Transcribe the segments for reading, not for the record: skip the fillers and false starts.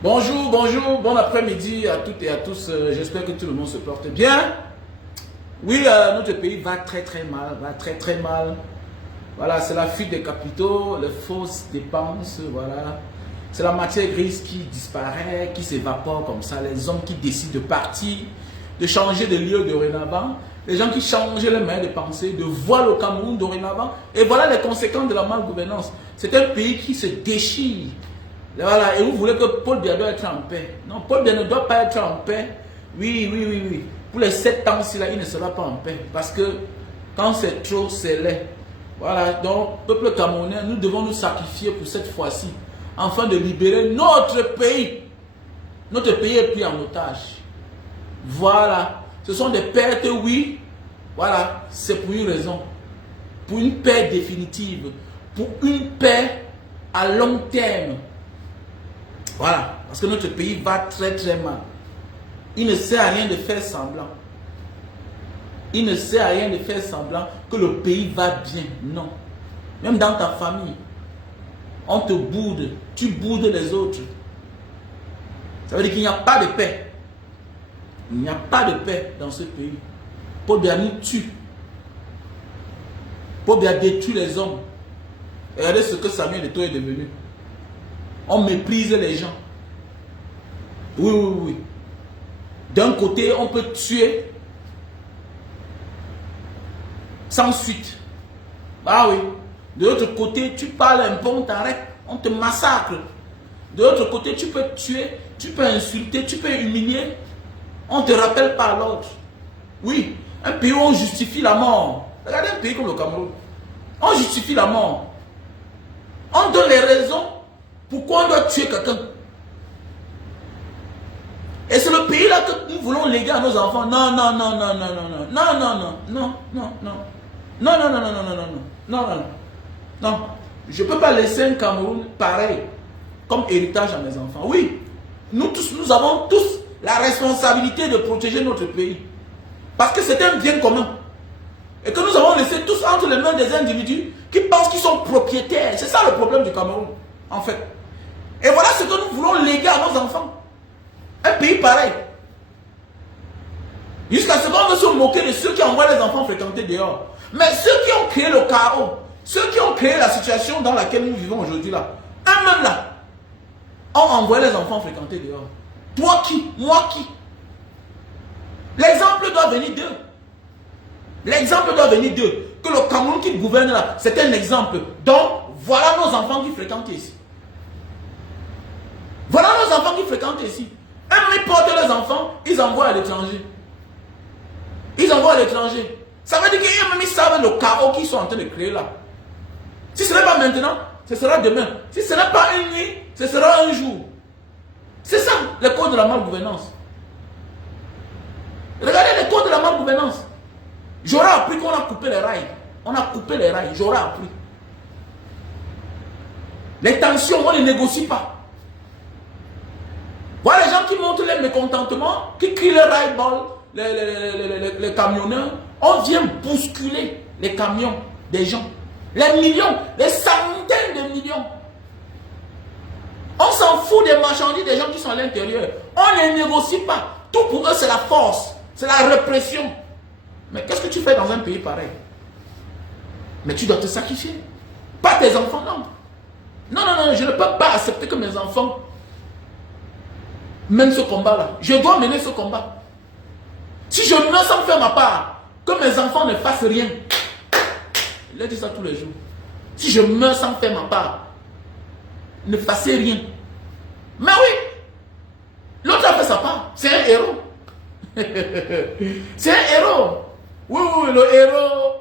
Bonjour, bonjour, bon après-midi à toutes et à tous. J'espère que tout le monde se porte bien. Oui, notre pays va très très mal. Voilà, c'est la fuite des capitaux, les fausses dépenses, voilà. C'est la matière grise qui disparaît, qui s'évapore comme ça. Les hommes qui décident de partir, de changer de lieu dorénavant. Les gens qui changent les manières de penser, de voir le Cameroun dorénavant. Et voilà les conséquences de la malgouvernance. C'est un pays qui se déchire. Voilà, et vous voulez que Paul Biya doit être en paix. Non, Paul Biya ne doit pas être en paix. Oui. Pour les 7 ans, il ne sera pas en paix. Parce que quand c'est trop, c'est laid. Voilà, donc, peuple camerounais, nous devons nous sacrifier pour cette fois-ci, afin de libérer notre pays. Notre pays est pris en otage. Voilà, ce sont des pertes, oui. Voilà, c'est pour une raison. Pour une paix définitive. Pour une paix à long terme. Voilà, parce que notre pays va très mal. Il ne sert à rien de faire semblant. Il ne sert à rien de faire semblant que le pays va bien. Non. Même dans ta famille, on te boude. Tu boudes les autres. Ça veut dire qu'il n'y a pas de paix. Il n'y a pas de paix dans ce pays. Paul Biya nous tue. Paul Biya détruit les hommes. Regardez ce que Samuel Eto'o est devenu. On méprise les gens. Oui. D'un côté, on peut tuer sans suite. Ah oui. De l'autre côté, tu parles un peu, on t'arrête, on te massacre. De l'autre côté, tu peux tuer, tu peux insulter, tu peux humilier. On ne te rappelle pas l'autre. Oui. Un pays où on justifie la mort. Regardez un pays comme le Cameroun. On justifie la mort. On donne les raisons pourquoi on doit tuer quelqu'un. Et c'est le pays là que nous voulons léguer à nos enfants. Non. Je ne peux pas laisser un Cameroun pareil comme héritage à mes enfants. Oui, nous avons tous la responsabilité de protéger notre pays. Parce que c'est un bien commun. Et que nous avons laissé tous entre les mains des individus qui pensent qu'ils sont propriétaires. C'est ça le problème du Cameroun, en fait. Et voilà ce que nous voulons léguer à nos enfants. Un pays pareil. Jusqu'à ce qu'on veut se moquer de ceux qui envoient les enfants fréquenter dehors. Mais ceux qui ont créé le chaos, ceux qui ont créé la situation dans laquelle nous vivons aujourd'hui là, eux-mêmes là, ont envoyé les enfants fréquenter dehors. Toi qui? Moi qui? L'exemple doit venir d'eux. L'exemple doit venir d'eux. Que le Cameroun qui gouverne là, c'est un exemple. Donc, voilà nos enfants qui fréquentent ici. Voilà nos enfants qui fréquentent ici. Eux, ils portent les enfants, ils envoient à l'étranger. Ils envoient à l'étranger. Ça veut dire qu'eux-mêmes, ils savent le chaos qu'ils sont en train de créer là. Si ce n'est pas maintenant, ce sera demain. Si ce n'est pas une nuit, ce sera un jour. C'est ça, les codes de la malgouvernance. Regardez les codes de la malgouvernance. J'aurais appris qu'on a coupé les rails. On a coupé les rails, j'aurais appris. Les tensions, on ne les négocie pas. Voilà les gens qui montrent les mécontentements, qui crient les rails-balls, les camionneurs. On vient bousculer les camions des gens. Les millions, les centaines de millions. On s'en fout des marchandises des gens qui sont à l'intérieur. On ne les négocie pas. Tout pour eux, c'est la force, c'est la répression. Mais qu'est-ce que tu fais dans un pays pareil? Mais tu dois te sacrifier. Pas tes enfants, non. Non, je ne peux pas accepter que mes enfants mènent ce combat-là. Je dois mener ce combat. Si je meurs sans faire ma part, que mes enfants ne fassent rien. Je leur dis ça tous les jours. Si je meurs sans faire ma part, ne fassez rien. Mais oui, l'autre a fait sa part. C'est un héros. C'est un héros. Oui, le héros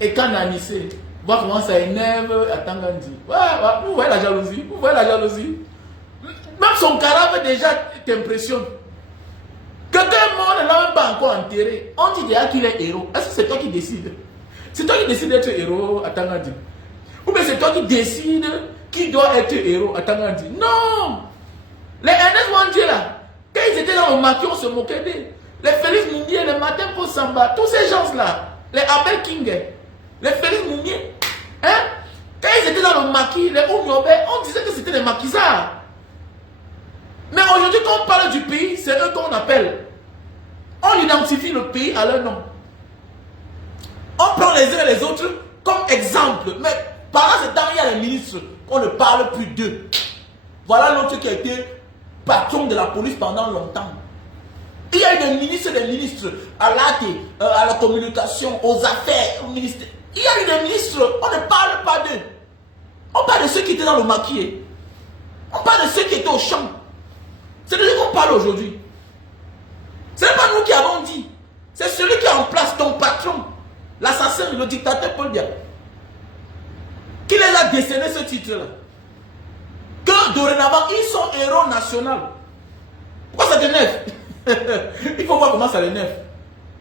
est canalisé. Voir comment ça énerve à Tangandi. Vous voyez la jalousie. Vous voyez la jalousie. Même son cadavre déjà t'impressionne. Quelqu'un est mort, ne l'a même pas encore enterré. On dit déjà qu'il est héros. Est-ce que c'est toi qui décides? C'est toi qui décides d'être héros à Tangandi? Ou bien c'est toi qui décides qui doit être héros à Tangandi? Non! Les Ernest Wandier là, quand ils étaient dans le maquis, on se moquait d'eux. Les Félix Moumier, les Martin Paul Samba, tous ces gens-là, les Abel King, les Félix Moumier, hein? Quand ils étaient dans le maquis, les Oumiobe, on disait que c'était des maquisards. gouverneurs du pays, c'est eux qu'on appelle. On identifie le pays à leur nom. On prend les uns et les autres comme exemple. Mais pendant ce temps, il y a les ministres qu'on ne parle plus d'eux. Voilà l'autre qui a été patron de la police pendant longtemps. Il y a eu des ministres à à la communication, aux affaires, au ministère. Il y a eu des ministres, on ne parle pas d'eux. On parle de ceux qui étaient dans le maquis. On parle de ceux qui étaient au champ. C'est de ce qu'on parle aujourd'hui. Ce n'est pas nous qui avons dit. C'est celui qui est en place, ton patron, l'assassin, le dictateur Paul Biya, qui les a décerné ce titre-là. Que dorénavant, ils sont héros nationaux. Pourquoi ça t'énerve? Il faut voir comment ça l'énerve.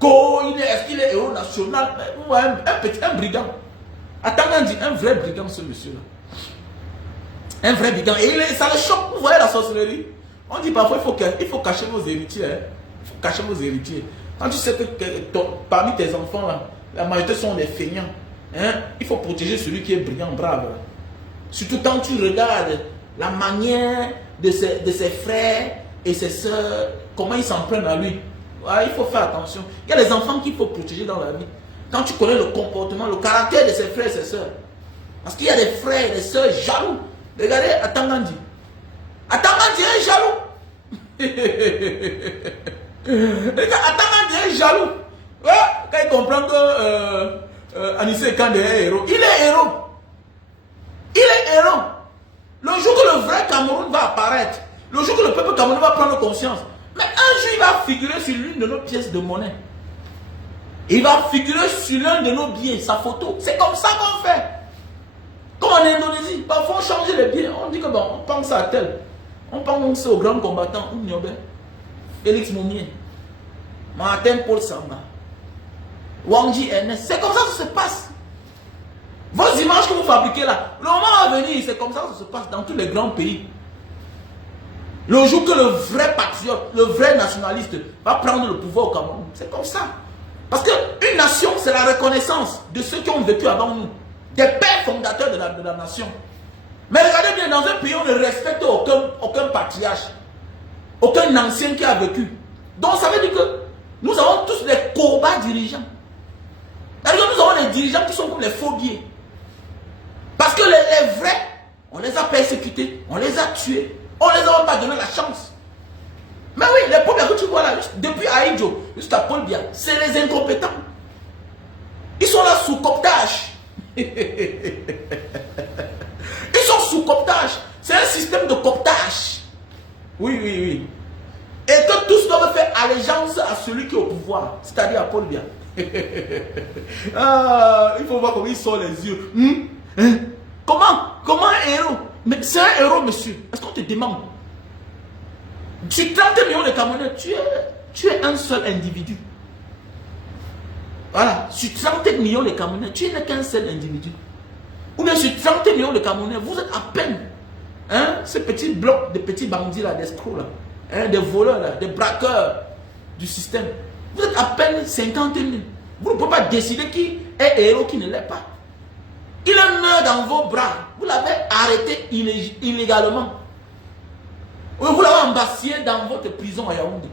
Est-ce qu'il est héros national? Un brigand. Attends, on dit un vrai brigand, ce monsieur-là. Un vrai brigand. Et ça le choque. Vous voyez la sorcellerie? On dit parfois il faut cacher vos héritiers. Hein? Il faut cacher vos héritiers. Quand tu sais que parmi tes enfants, là, la majorité sont des feignants. Hein? Il faut protéger celui qui est brillant, brave. Là. Surtout quand tu regardes la manière de ses frères et ses soeurs, comment ils s'en prennent à lui. Ouais, il faut faire attention. Il y a les enfants qu'il faut protéger dans la vie. Quand tu connais le comportement, le caractère de ses frères et ses soeurs. Parce qu'il y a des frères et des soeurs jaloux. Regardez Atangandi. Atangandi est jaloux. Atangandi est jaloux. Ouais, quand il comprend que Anissé Kande est héros. Il est héros. Il est héros. Le jour que le vrai Cameroun va apparaître, le jour que le peuple camerounais va prendre conscience, mais un jour il va figurer sur l'une de nos pièces de monnaie. Il va figurer sur l'un de nos billets, sa photo. C'est comme ça qu'on fait. Comme en Indonésie, parfois on change les billets. On dit que bon, on pense à tel. On pense aux grands combattants. Félix Moumier, Martin Paul Samba, Wangji Ernest. C'est comme ça que ça se passe. Vos images que vous fabriquez là, le moment à venir, c'est comme ça que ça se passe dans tous les grands pays. Le jour que le vrai patriote, le vrai nationaliste va prendre le pouvoir au Cameroun, c'est comme ça. Parce qu'une nation, c'est la reconnaissance de ceux qui ont vécu avant nous, des pères fondateurs de la nation. Mais regardez bien, dans un pays, on ne respecte aucun patriarche, aucun ancien qui a vécu. Donc ça veut dire que nous avons tous des combats dirigeants. C'est-à-dire que nous avons des dirigeants qui sont comme les phobies. Parce que les vrais, on les a persécutés, on les a tués, on les a pas donné la chance. Mais oui, les problèmes que tu vois là, depuis Aïdjo jusqu'à Paul Biya, c'est les incompétents. Ils sont là sous cooptage. Ils sont sous cooptage. C'est un système de cooptage. Oui, oui, oui. Et que tous doivent faire allégeance à celui qui est au pouvoir, c'est-à-dire à Paul Biya. Ah, il faut voir comment ils sont les yeux. Comment un héros? Mais c'est un héros, monsieur. Est-ce qu'on te demande? Sur 30 millions de Camerounais, tu es un seul individu. Voilà. Sur 30 millions de Camerounais, tu n'es qu'un seul individu. Ou bien sur 30 millions de Camerounais, vous êtes à peine ce petit bloc de petits bandits là, d'escrocs là, des voleurs là, des braqueurs du système. Vous êtes à peine 50 000. Vous ne pouvez pas décider qui est héros, qui ne l'est pas. Il est mort dans vos bras. Vous l'avez arrêté illégalement. Vous l'avez embassé dans votre prison à Yaoundé.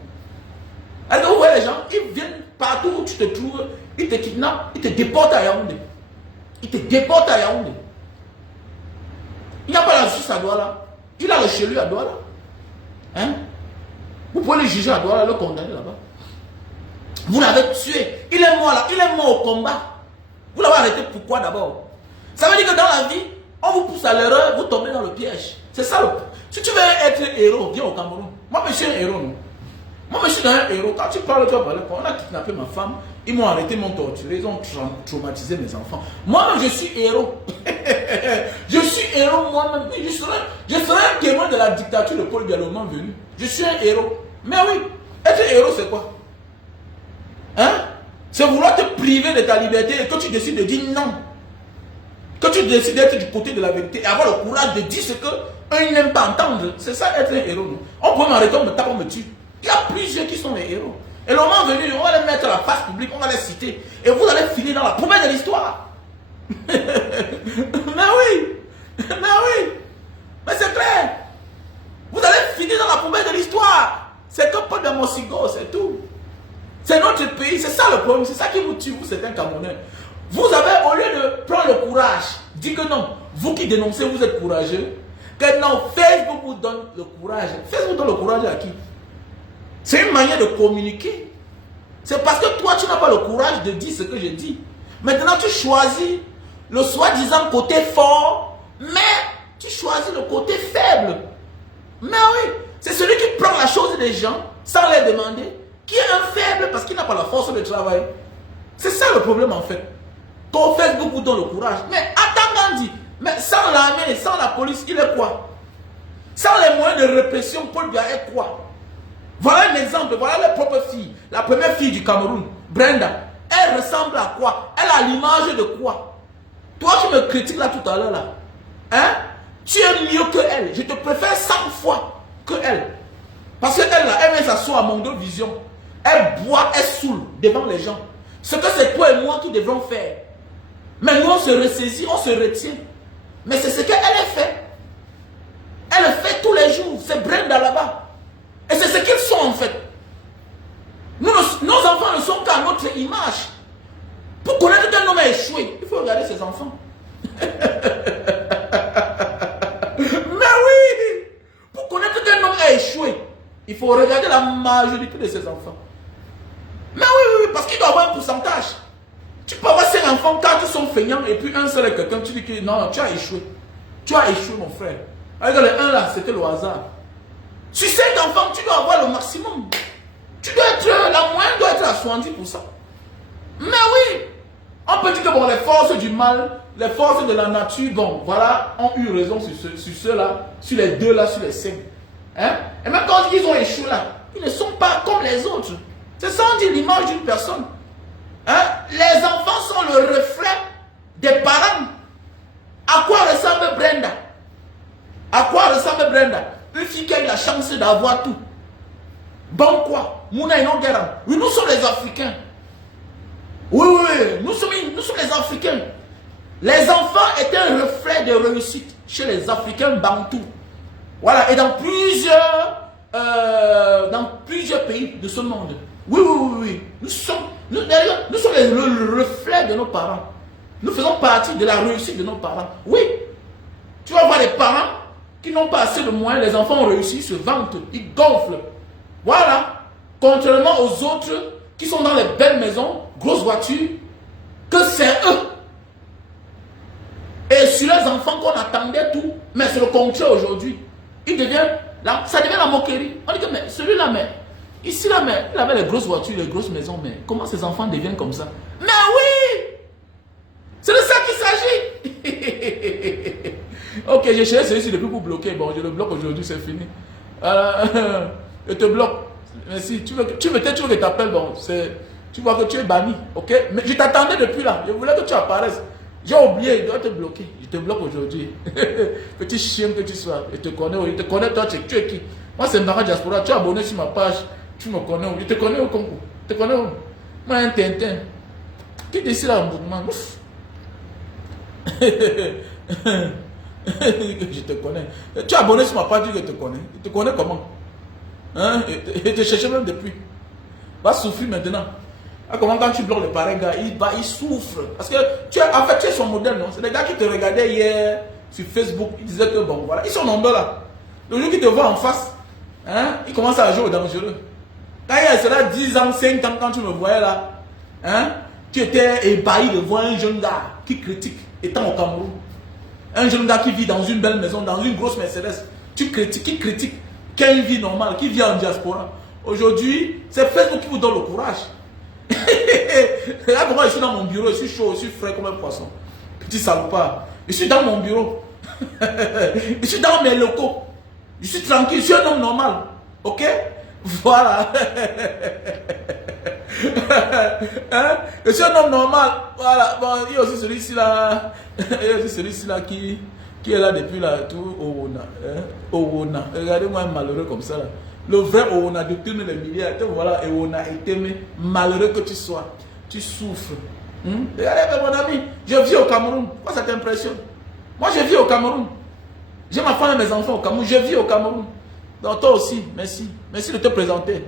Alors vous voyez les gens, ils viennent partout où tu te trouves, ils te kidnappent, ils te déportent à Yaoundé. Ils te déportent à Yaoundé. Il n'y a pas la justice à Douala. Il a le chez lui à Douala. Hein? Vous pouvez le juger à Douala, le condamner là-bas. Vous l'avez tué. Il est mort là. Il est mort au combat. Vous l'avez arrêté pourquoi d'abord? Ça veut dire que dans la vie, on vous pousse à l'erreur, vous tombez dans le piège. C'est ça le... Si tu veux être héros, viens au Cameroun. Moi, je suis un héros, non? Moi, je suis un héros. Quand tu parles, tu vas parler. Quand on a kidnappé ma femme, ils m'ont arrêté, m'ont torturé, ils ont traumatisé mes enfants. Moi-même, je suis héros. Je suis héros moi-même. Je serai un témoin de la dictature de Paul Biya le moment venu. Je suis un héros. Mais oui, être héros, c'est quoi? Hein? C'est vouloir te priver de ta liberté et que tu décides de dire non. Que tu décides d'être du côté de la vérité et avoir le courage de dire ce qu'un n'aime pas entendre. C'est ça être un héros. Non? On peut m'arrêter, on me tape, on me tue. Il y a plusieurs qui sont les héros. Et le moment venu, on va les mettre à la face publique, on va les citer. Et vous allez finir dans la poubelle de l'histoire. Mais oui. Mais oui. Mais c'est clair. Vous allez finir dans la poubelle de l'histoire. C'est comme pas de Mossigo, c'est tout. C'est notre pays, c'est ça le problème, c'est ça qui vous tue, vous, c'est un Camerounais. Vous avez, au lieu de prendre le courage, dites que non, vous qui dénoncez, vous êtes courageux, que non, Facebook vous donne le courage. Facebook donne le courage à qui? C'est une manière de communiquer. C'est parce que toi, tu n'as pas le courage de dire ce que je dis. Maintenant, tu choisis le soi-disant côté fort, mais tu choisis le côté faible. Mais oui, c'est celui qui prend la chose des gens sans les demander, qui est un faible parce qu'il n'a pas la force de travail. C'est ça le problème en fait. Ton Facebook vous donne le courage. Mais attends Gandhi, mais sans l'armée, sans la police, il est quoi? Sans les moyens de répression, Paul Biya est quoi? Voilà un exemple, voilà la propre fille, la première fille du Cameroun, Brenda. Elle ressemble à quoi? Elle a l'image de quoi? Toi qui me critiques là tout à l'heure là, hein? Tu es mieux que elle. Je te préfère 100 fois que elle. Parce qu'elle là, elle vient s'asseoir à Mondo Vision. Elle boit, elle saoule devant les gens. Ce que c'est toi et moi qui devons faire. Mais nous on se ressaisit, on se retient. Mais c'est ce qu'elle fait. Elle le fait tous les jours. C'est Brenda là-bas. Et c'est ce qu'ils sont en fait. Nos enfants ne sont qu'à notre image. Pour connaître qu'un homme a échoué, il faut regarder ses enfants. Mais oui! Pour connaître qu'un homme a échoué, il faut regarder la majorité de ses enfants. Mais oui, parce qu'il doit avoir un pourcentage. Tu peux avoir 5 enfants, 4 sont feignants et puis un seul est quelqu'un, tu dis que non, tu as échoué. Tu as échoué mon frère. Avec le 1 là, c'était le hasard. Sur 5 enfants, tu dois avoir le maximum. Tu dois être, la moyenne doit être à 70%. Mais oui, on peut dire que bon, les forces du mal, les forces de la nature, bon, voilà, ont eu raison sur ceux-là, sur les 2 là, sur les 5. Hein? Et même quand ils ont échoué là, ils ne sont pas comme les autres. C'est ça, on dit l'image d'une personne. Hein? Les enfants sont le reflet des parents. À quoi ressemble Brenda? À quoi ressemble Brenda? Une fille qui a eu la chance d'avoir tout. Bon quoi? Mouna et non Guéram. Oui, nous sommes les Africains. Oui, nous sommes les Africains. Les enfants étaient un reflet de réussite chez les Africains bantous. Voilà, et dans plusieurs pays de ce monde. Oui. Nous sommes le reflet de nos parents. Nous faisons partie de la réussite de nos parents. Oui. Tu vas voir les parents qui n'ont pas assez de moyens, les enfants ont réussi, ils se vantent, ils gonflent. Voilà. Contrairement aux autres qui sont dans les belles maisons, grosses voitures, que c'est eux. Et sur les enfants qu'on attendait tout, mais c'est le contraire aujourd'hui. Ça devient la moquerie. On dit que mais celui-là, mais ici là, mais il avait les grosses voitures, les grosses maisons, mais comment ces enfants deviennent comme ça? Mais oui! C'est de ça qu'il s'agit. Ok, j'ai cherché celui-ci depuis pour bloquer. Bon, je le bloque aujourd'hui, c'est fini. Je te bloque. Mais si tu veux que je t'appelle, bon, tu vois que tu es banni. Ok? Mais je t'attendais depuis là. Je voulais que tu apparaisses. J'ai oublié, il doit te bloquer. Je te bloque aujourd'hui. Petit chien que tu sois. Je te connais, toi, tu es qui? Moi, c'est Mbara Diaspora. Tu es abonné sur ma page. Tu me connais. Je te connais au Congo. Je te connais où? Moi, un Tintin. Qui décide là, mouvement? Ouf. Je te connais. Tu es abonné sur ma page, je te connais. Je te connais comment? Hein? Et te cherche même depuis. Va souffrir maintenant. Ah, comment quand tu bloques le pareil gars, il souffre. Parce que tu es son modèle, non? C'est des gars qui te regardaient hier sur Facebook. Ils disaient que bon, voilà. Ils sont nombreux là. Le jour qu'ils te voient en face, hein, ils commencent à jouer au dangereux. Quand il y a cela 10 ans, 5 ans, quand tu me voyais là, hein, tu étais ébahi de voir un jeune gars qui critique, étant au Cameroun. Un jeune gars qui vit dans une belle maison, dans une grosse Mercedes. Tu critiques, qui critique, qui a une vie normale, qui vit en diaspora. Aujourd'hui, c'est Facebook qui vous donne le courage. Regarde comment je suis dans mon bureau, je suis chaud, je suis frais comme un poisson. Petit salopard. Je suis dans mon bureau. Je suis dans mes locaux. Je suis tranquille, je suis un homme normal. Ok? Voilà. Hein? Je suis un homme normal. Voilà. Bon, il y a aussi celui-ci là. Il y a aussi celui-ci là qui est là depuis là. Tout Owona. Hein? Owona. Regardez-moi un malheureux comme ça là. Le vrai Owona de tourner les milliards. Voilà, Owona est aimé. Malheureux que tu sois. Tu souffres. Regardez, mon ami. Je vis au Cameroun. Pourquoi ça t'impressionne? Moi, je vis au Cameroun. J'ai ma femme et mes enfants au Cameroun. Je vis au Cameroun. Donc toi aussi, merci. Merci de te présenter.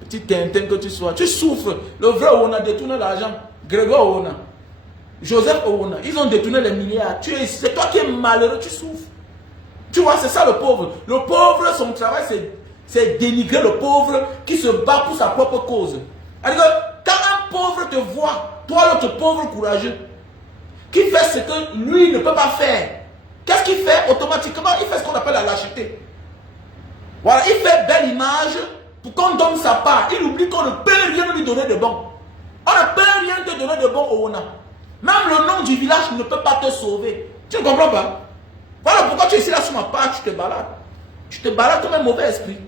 Petit Tintin que tu sois. Tu souffres. Le vrai Owona a détourné l'argent. Grégoire Owona, Joseph Owona, ils ont détourné les milliards. C'est toi qui es malheureux, tu souffres. Tu vois, c'est ça le pauvre. Le pauvre, son travail, c'est dénigrer le pauvre qui se bat pour sa propre cause. Alors, quand un pauvre te voit, toi l'autre pauvre courageux, qui fait ce que lui ne peut pas faire, qu'est-ce qu'il fait automatiquement? Il fait ce qu'on appelle la lâcheté. Voilà, il fait belle image pour qu'on donne sa part. Il oublie qu'on ne peut rien lui donner de bon. On ne peut rien te donner de bon au Owona. Même le nom du village ne peut pas te sauver. Tu ne comprends pas? Voilà pourquoi tu es ici là sur ma page, tu te balades. Tu te balades comme un mauvais esprit.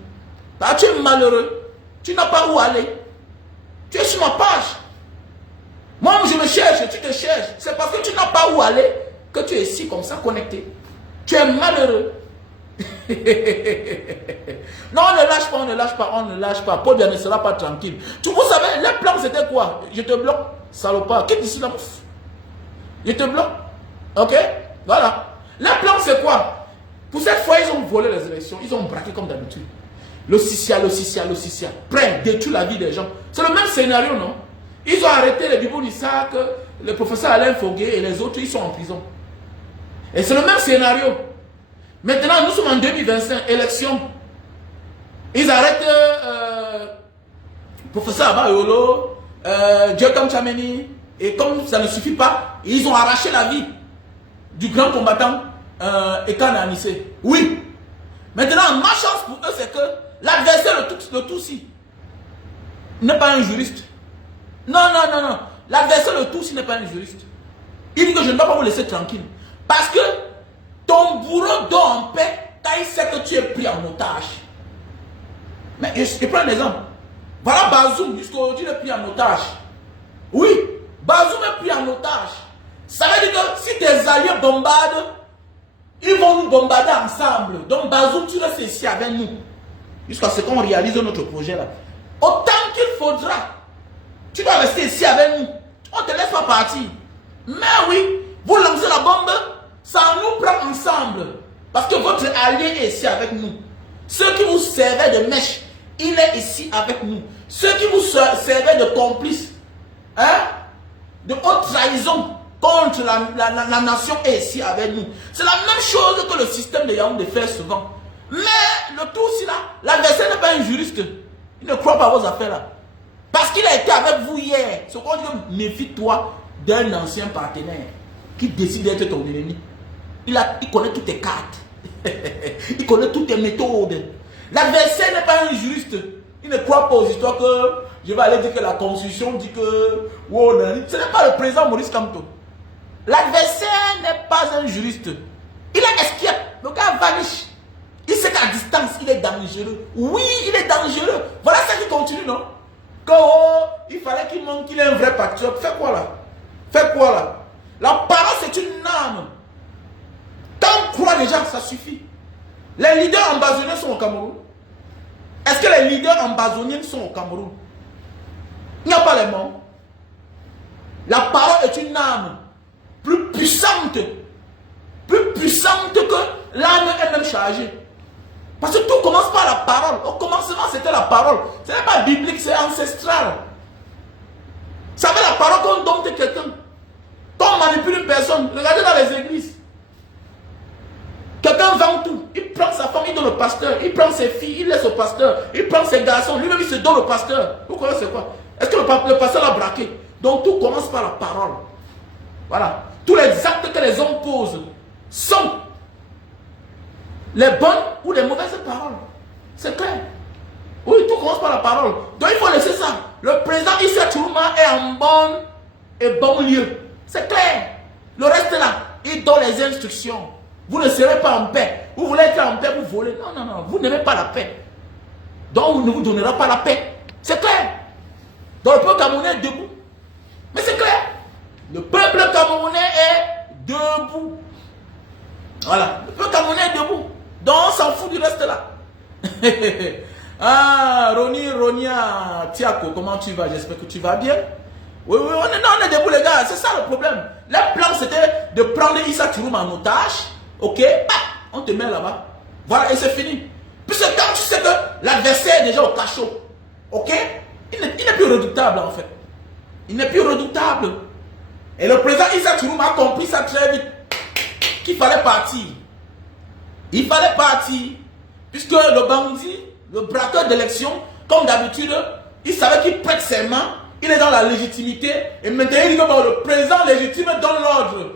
Là, tu es malheureux. Tu n'as pas où aller. Tu es sur ma page. Moi, je me cherche, tu te cherches. C'est parce que tu n'as pas où aller que tu es ici comme ça connecté. Tu es malheureux. Non, on ne lâche pas, on ne lâche pas, on ne lâche pas. Paul ne sera pas tranquille. Vous savez, les plans c'était quoi? Je te bloque, salopard. Quitte ici là. Je te bloque. Ok? Voilà. Les plans c'est quoi? Pour cette fois, ils ont volé les élections. Ils ont braqué comme d'habitude. Le Sissia. Prêt, détruire la vie des gens. C'est le même scénario, non? Ils ont arrêté les Bibou Nissak, le professeur Alain Foguet et les autres, ils sont en prison. Et c'est le même scénario. Maintenant, nous sommes en 2025, élection. Ils arrêtent professeur Abayolo, Djekom Chameni, et comme ça ne suffit pas, ils ont arraché la vie du grand combattant Ekane Anissé. Oui. Maintenant, ma chance pour eux, c'est que l'adversaire, le Tutsi, n'est pas un juriste. Non. L'adversaire, le Tutsi, n'est pas un juriste. Il dit que je ne dois pas vous laisser tranquille. Parce que ton bourreau dort en paix quand il sait que tu es pris en otage. Mais je prends un exemple. Voilà Bazoum, jusqu'aujourd'hui, il est pris en otage. Oui, Bazoum est pris en otage. Ça veut dire que si tes alliés bombardent, ils vont nous bombarder ensemble. Donc Bazoum, tu restes ici avec nous. Jusqu'à ce qu'on réalise notre projet là. Autant qu'il faudra. Tu dois rester ici avec nous. On ne te laisse pas partir. Mais oui, vous lancez la bombe, ça nous prend ensemble. Parce que votre allié est ici avec nous. Ceux qui vous servaient de mèche, il est ici avec nous. Ceux qui vous servaient de complices, de haute trahison contre la nation est ici avec nous. C'est la même chose que le système de Yaoundé fait souvent. Mais le tout aussi là, l'adversaire n'est pas un juriste. Il ne croit pas à vos affaires là. Parce qu'il a été avec vous hier. Ce qu'on dit, méfie-toi d'un ancien partenaire qui décide d'être ton ennemi. Il connaît toutes tes cartes. Il connaît toutes tes méthodes. L'adversaire n'est pas un juriste. Il ne croit pas aux histoires que je vais aller dire que la constitution dit que... Oh, ce n'est pas le président Maurice Kamto. L'adversaire n'est pas un juriste. Il est esquive. Le gars vanish. Il sait qu'à distance, il est dangereux. Oui, il est dangereux. Voilà ça qui continue, non? Quand il fallait qu'il montre qu'il est un vrai patriote. Fais quoi là? Fais quoi là? La parole, c'est une âme. Tant qu'on croit déjà, ça suffit. Les leaders ambazoniens sont au Cameroun. Est-ce que les leaders ambazoniens sont au Cameroun? Il n'y a pas les morts. La parole est une âme plus puissante que l'âme elle-même chargée. Parce que tout commence par la parole. Au commencement, c'était la parole. Ce n'est pas biblique, c'est ancestral. Vous savez, la parole qu'on donne de quelqu'un, quand on manipule une personne, regardez dans les églises. Quelqu'un vend tout. Il prend sa femme, il donne au pasteur. Il prend ses filles, il laisse au pasteur. Il prend ses garçons, lui-même il se donne au pasteur. Vous connaissez quoi? Est-ce que le pasteur l'a braqué? Donc tout commence par la parole. Voilà. Tous les actes que les hommes posent sont les bonnes ou les mauvaises paroles. C'est clair. Oui, tout commence par la parole. Donc il faut laisser ça. Le président Issa Tourouma est en bon lieu. C'est clair. Le reste là, il donne les instructions. Vous ne serez pas en paix. Vous voulez être en paix, vous volez. Non. Vous n'aimez pas la paix. Donc, on ne vous donnera pas la paix. C'est clair. Donc, le peuple camerounais est debout. Mais c'est clair. Le peuple camerounais est debout. Voilà. Le peuple camerounais est debout. Donc, on s'en fout du reste là. Ah, Ronia, Tiako, comment tu vas? J'espère que tu vas bien. Oui, on est debout, les gars. C'est ça le problème. Le plan, c'était de prendre Issa Tourouma en otage. Ok, on te met là-bas. Voilà, et c'est fini. Puisque quand tu sais l'adversaire est déjà au cachot. Ok? Il n'est plus redoutable en fait. Il n'est plus redoutable. Et le président Issa Touroum a compris ça très vite. Qu'il fallait partir. Il fallait partir. Puisque le bandit, le braqueur d'élection, comme d'habitude, il savait qu'il prête ses mains. Il est dans la légitimité. Et maintenant, il dit que le président légitime donne l'ordre.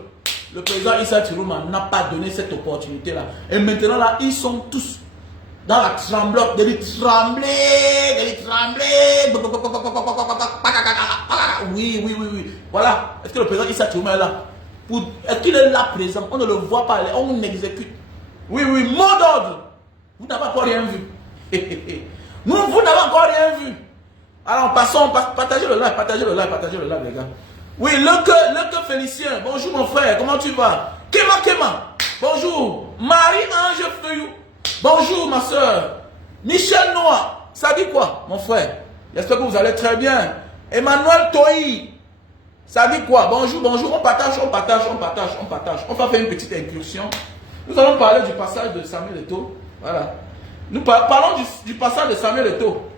Le président Issa Touroum n'a pas donné cette opportunité-là. Et maintenant, là, ils sont tous dans la tremblote, de lui trembler. Oui. Voilà. Est-ce que le président Issa Touroum est là? Est-ce qu'il est là présent? On ne le voit pas, on exécute. Oui, mot d'ordre. Vous n'avez encore rien vu. Vous n'avez encore rien vu. Alors, passons, partagez le live, les gars. Oui, le que Félicien. Bonjour, mon frère. Comment tu vas? Kema. Bonjour. Marie-Ange Feuillou. Bonjour, ma soeur. Michel Noah. Ça dit quoi, mon frère? J'espère que vous allez très bien. Emmanuel Toyi. Ça dit quoi? Bonjour. On partage. On va faire une petite incursion. Nous allons parler du passage de Samuel Eto'o. Voilà. Nous parlons du passage de Samuel Eto'o.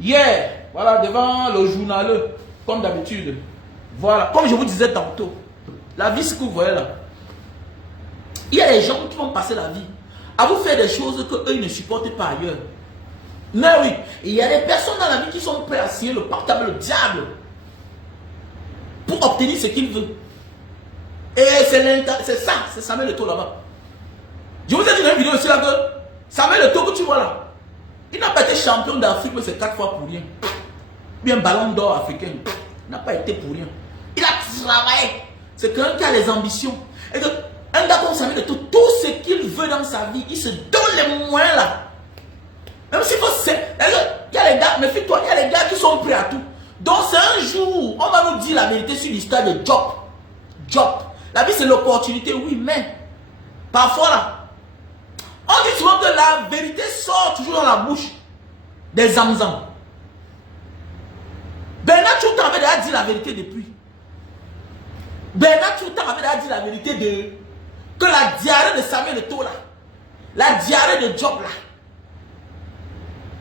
Hier, voilà, devant le journaleux, comme d'habitude. Voilà, comme je vous disais tantôt, la vie, ce que vous voyez là. Il y a des gens qui vont passer la vie à vous faire des choses qu'eux, ils ne supportent pas ailleurs. Mais oui, il y a des personnes dans la vie qui sont prêtes à signer le pacte avec le diable pour obtenir ce qu'ils veulent. Et c'est ça, c'est Samuel Eto'o là-bas. Je vous ai dit dans une vidéo ici là que Samuel Eto'o que tu vois là, il n'a pas été champion d'Afrique, mais c'est 4 fois pour rien. Bien ballon d'or africain, il n'a pas été pour rien. Il a travaillé. C'est quelqu'un qui a les ambitions. Et que un gars comme Samuel Eto'o, tout ce qu'il veut dans sa vie, il se donne les moyens là. Même s'il faut, il y a les gars, méfie-toi, il y a les gars qui sont prêts à tout. Donc c'est un jour, on va nous dire la vérité sur l'histoire de Job. La vie c'est l'opportunité, oui, mais parfois là, on dit souvent que la vérité sort toujours dans la bouche des zamzam. Bernard Choutan avait déjà dit la vérité depuis. Bernard Choutan avait déjà dit la vérité que la diarrhée de Samuel Eto'o là, la diarrhée de Job là,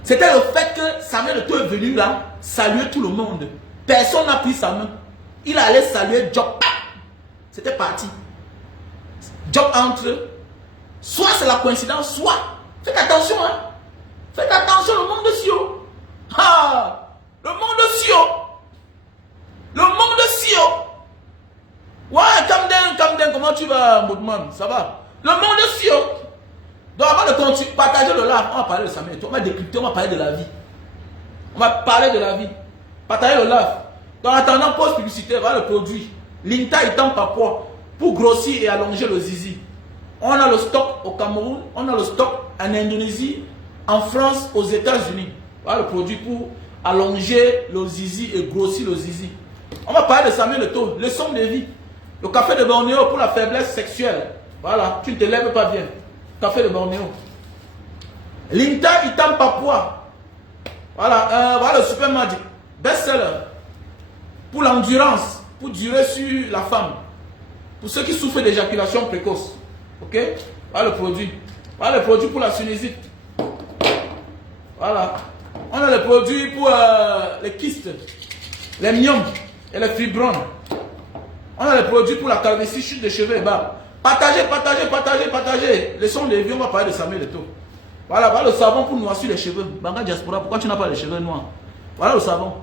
c'était le fait que Samuel Eto'o est venu là, saluer tout le monde. Personne n'a pris sa main. Il allait saluer Job. C'était parti. Job entre. Soit c'est la coïncidence, soit. Faites attention, hein. Faites attention, le monde de Sio. Ah, le monde de Sio. Le monde de Sio. Ouais, Kamden, comment tu vas, Moudman? Ça va? Le monde de Sio. Donc avant de continuer, partager le live, on va parler de Samuel Eto'o, on va décrypter, on va parler de la vie. On va parler de la vie. Partager le live. Donc en attendant, pause publicitaire, voilà le produit. Linta étant Papua pour grossir et allonger le zizi. On a le stock au Cameroun, on a le stock en Indonésie, en France, aux États-Unis. Voilà le produit pour allonger le zizi et grossir le zizi. On va parler de Samuel Eto'o, leçon de vie. Le café de Bornéo pour la faiblesse sexuelle. Voilà, tu ne te lèves pas bien. Café de Bornéo. Linta Itam Papua. Voilà, voilà le super magic. Best-seller. Pour l'endurance, pour durer sur la femme. Pour ceux qui souffrent d'éjaculation précoce. Ok? Voilà le produit. Voilà le produit pour la sinusite. Voilà. On a le produit pour les kystes, les myomes et les fibromes. On a le produit pour la calvitie, chute de cheveux et barbe. Partagez. Les sons de vie, on va parler de Samuel Eto'o. Voilà, voilà le savon pour noircir les cheveux. Banga Diaspora, pourquoi tu n'as pas les cheveux noirs? Voilà le savon.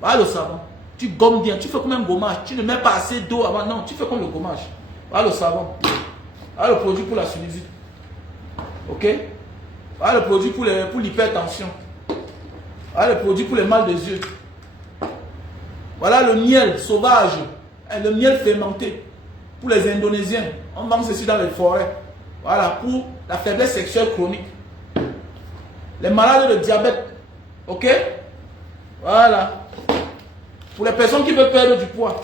Voilà le savon. Tu gommes bien, tu fais comme un gommage. Tu ne mets pas assez d'eau avant. Non, tu fais comme le gommage. Voilà le savon. Voilà le produit pour la sinusite. Ok? Voilà le produit pour l'hypertension. Voilà le produit pour les mal des yeux. Voilà le miel sauvage. Le miel fermenté. Pour les Indonésiens. On vend ceci dans les forêts. Voilà, pour la faiblesse sexuelle chronique. Les malades de diabète. Ok? Voilà. Pour les personnes qui veulent perdre du poids.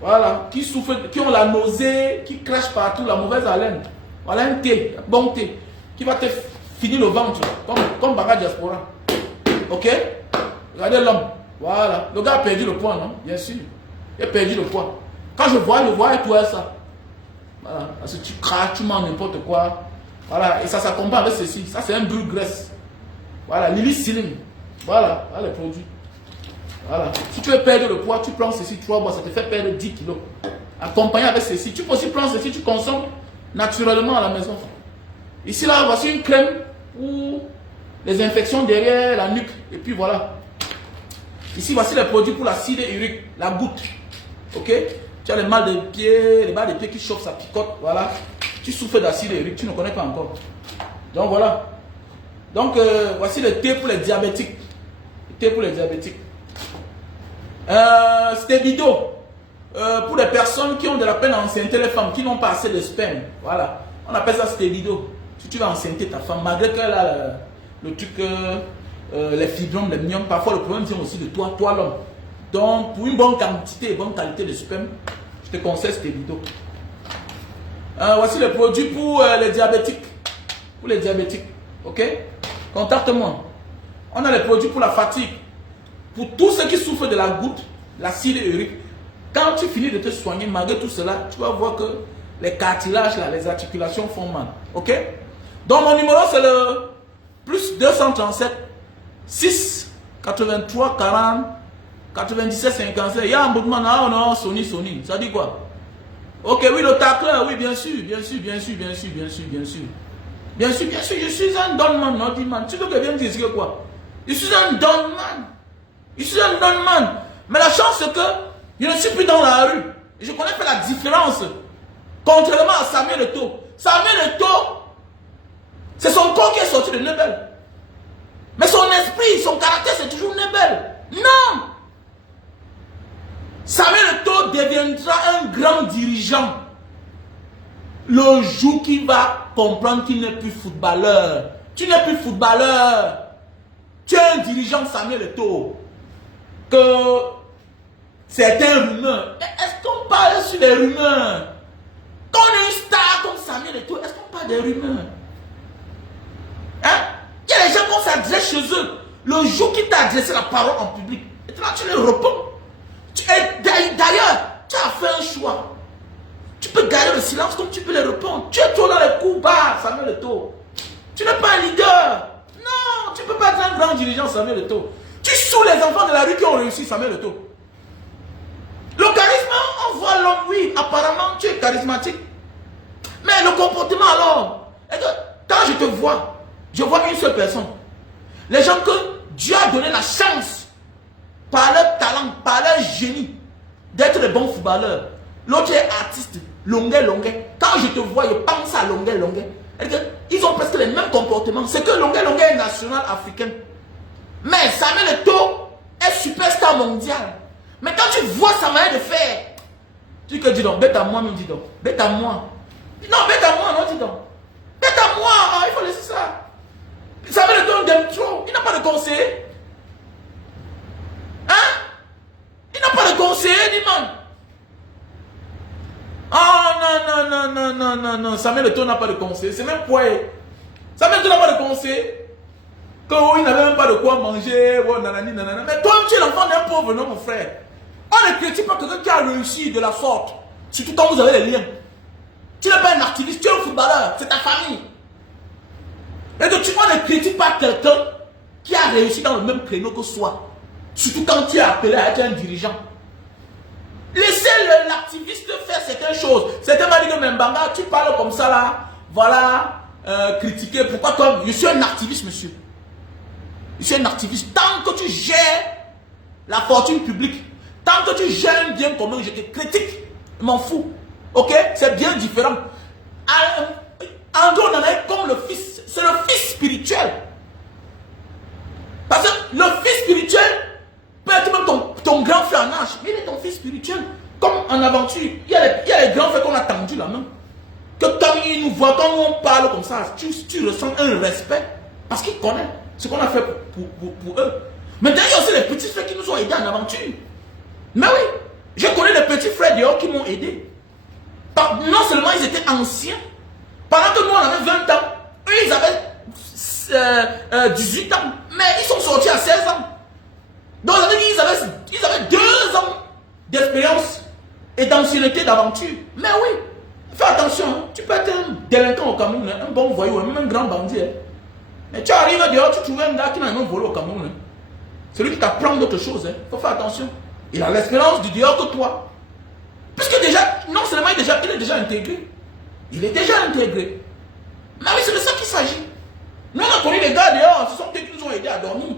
Voilà. Qui souffrent, qui ont la nausée, qui crachent partout, la mauvaise haleine. Voilà un thé, un bon thé. Qui va te finir le ventre. Comme Banga Diaspora. Ok? Regardez l'homme. Voilà. Le gars a perdu le poids, non? Bien sûr. Il a perdu le poids. Quand je vois, et toi ça. Voilà. Parce que tu craches, tu manges n'importe quoi. Voilà. Et ça s'accompagne avec ceci. Ça, c'est un brûle-graisse. Voilà, Lily-Ciline. Voilà, voilà les produits. Voilà. Si tu veux perdre le poids, tu prends ceci 3 mois, ça te fait perdre 10 kilos. Accompagné avec ceci. Tu peux aussi prendre ceci, tu consommes naturellement à la maison. Ici, là, voici une crème pour les infections derrière la nuque. Et puis voilà. Ici, voici les produits pour l'acide urique, la goutte. Ok? Tu as le mal de pied, les balles de pied qui chauffent, ça picote. Voilà. Tu souffres d'acide urique, tu ne connais pas encore. Donc voilà. Donc voici le thé pour les diabétiques. Le thé pour les diabétiques. Stébido. Pour les personnes qui ont de la peine à enceinte, les femmes qui n'ont pas assez de sperme. Voilà. On appelle ça stébido. Si tu vas enceinte ta femme, malgré qu'elle a le truc, les fibromes, les myomes, parfois le problème vient aussi de toi l'homme. Donc, pour une bonne quantité et bonne qualité de sperme, je te conseille stébido. Voici le produit pour les diabétiques. Pour les diabétiques. Ok? Contacte-moi. On a les produits pour la fatigue. Pour tous ceux qui souffrent de la goutte, l'acide urique. Quand tu finis de te soigner, malgré tout cela, tu vas voir que les cartilages, là, les articulations font mal. Ok? Donc mon numéro c'est le plus 237 6 83 40 97 57. Il y a un mouvement là, non, Sony. Ça dit quoi? Ok, oui, le tacleur, oui, bien sûr, je suis un donman, non, dis-man. Tu veux que bien dire que quoi? Je suis un donman. Mais la chance c'est que je ne suis plus dans la rue. Je connais pas la différence. Contrairement à Samuel Eto'o. Samuel Eto'o, c'est son corps qui est sorti de Nebel. Mais son esprit, son caractère, c'est toujours Nebel. Non! Samuel Eto'o deviendra un grand dirigeant le jour qu'il va comprendre qu'il n'est plus footballeur. Tu n'es plus footballeur. Tu es un dirigeant, Samuel Eto'o. Que certains rumeurs. Est-ce qu'on parle sur les rumeurs? Quand on est une star comme Samuel Eto'o, est-ce qu'on parle des rumeurs? Hein? Il y a des gens qu'on s'adresse chez eux. Le jour qu'ils t'a adressé la parole en public, et là tu les réponds. D'ailleurs, tu as fait un choix. Tu peux garder le silence comme tu peux les répondre. Tu es trop dans les coups bas, Samuel Eto'o. Tu n'es pas un leader. Non, tu ne peux pas être un grand dirigeant, Samuel Eto'o. Tu saoules les enfants de la rue qui ont réussi, Samuel Eto'o. Le charisme, on voit l'homme, oui, apparemment tu es charismatique. Mais le comportement alors, quand je te vois, je vois une seule personne. Les gens que Dieu a donné la chance, par leur talent, par leur génie, d'être de bons footballeurs. L'autre est artiste, Longuet. Quand je te vois, je pense à Longuet. Ils ont presque les mêmes comportements. C'est que Longuet est national africain. Mais Samuel Eto'o est superstar mondial. Mais quand tu vois sa manière de faire, tu te dis donc, bête à moi, non, dis donc. Bête à moi. Non, bête à moi, non, dis donc. Bête à moi, il faut laisser ça. Samuel Eto'o n'aime trop. Il n'a pas de conseiller. Hein? Il n'a pas de conseiller, ni man. Oh non. Samuel Eto'o n'a pas de conseiller. C'est même poids. Samuel Eto'o n'a pas de conseiller. Quand il n'avait même pas de quoi manger. Mais toi, tu es l'enfant d'un pauvre, non, mon frère. On ne critique pas quelqu'un qui a réussi de la sorte. Surtout quand vous avez les liens. Tu n'es pas un activiste, tu es un footballeur. C'est ta famille. Et on ne critique pas quelqu'un qui a réussi dans le même créneau que soi. Surtout quand tu es appelé à être un dirigeant. Laissez l'activiste faire certaines choses. Certains m'ont dit que Mbanga, tu parles comme ça là. Voilà, critiquer. Pourquoi comme je suis un activiste, monsieur. Je suis un activiste. Tant que tu gères la fortune publique, tant que tu gères un bien commun, je te critique. Je m'en fous. Ok? C'est bien différent. André Onana est comme le fils. C'est le fils spirituel. Parce que le fils spirituel peut être même ton grand frère en âge. Mais il est ton fils spirituel. Comme en aventure. Il y a les grands frères qu'on a tendus là même. Que quand ils nous voient, quand on parle comme ça, tu ressens un respect. Parce qu'ils connaissent ce qu'on a fait pour eux. Mais d'ailleurs, il y a aussi les petits frères qui nous ont aidés en aventure. Mais oui, je connais les petits frères dehors qui m'ont aidé. Non seulement ils étaient anciens, pendant que nous on avait 20 ans, eux ils avaient 18 ans, mais ils sont sortis à 16 ans. Donc ils avaient 2 ans d'expérience et d'ancienneté d'aventure. Mais oui, fais attention, tu peux être un délinquant au Cameroun, un bon voyou, même un grand bandit. Mais tu arrives dehors, tu trouves un gars qui n'a même volé au Cameroun. Hein. Celui qui t'apprend d'autres choses. Il faut faire attention. Il a l'expérience du dehors que toi. Puisque déjà, non seulement il est déjà intégré. Il est déjà intégré. Mais oui, c'est de ça qu'il s'agit. Nous, on a connu les gars dehors. Ce sont eux qui nous ont aidés à dormir.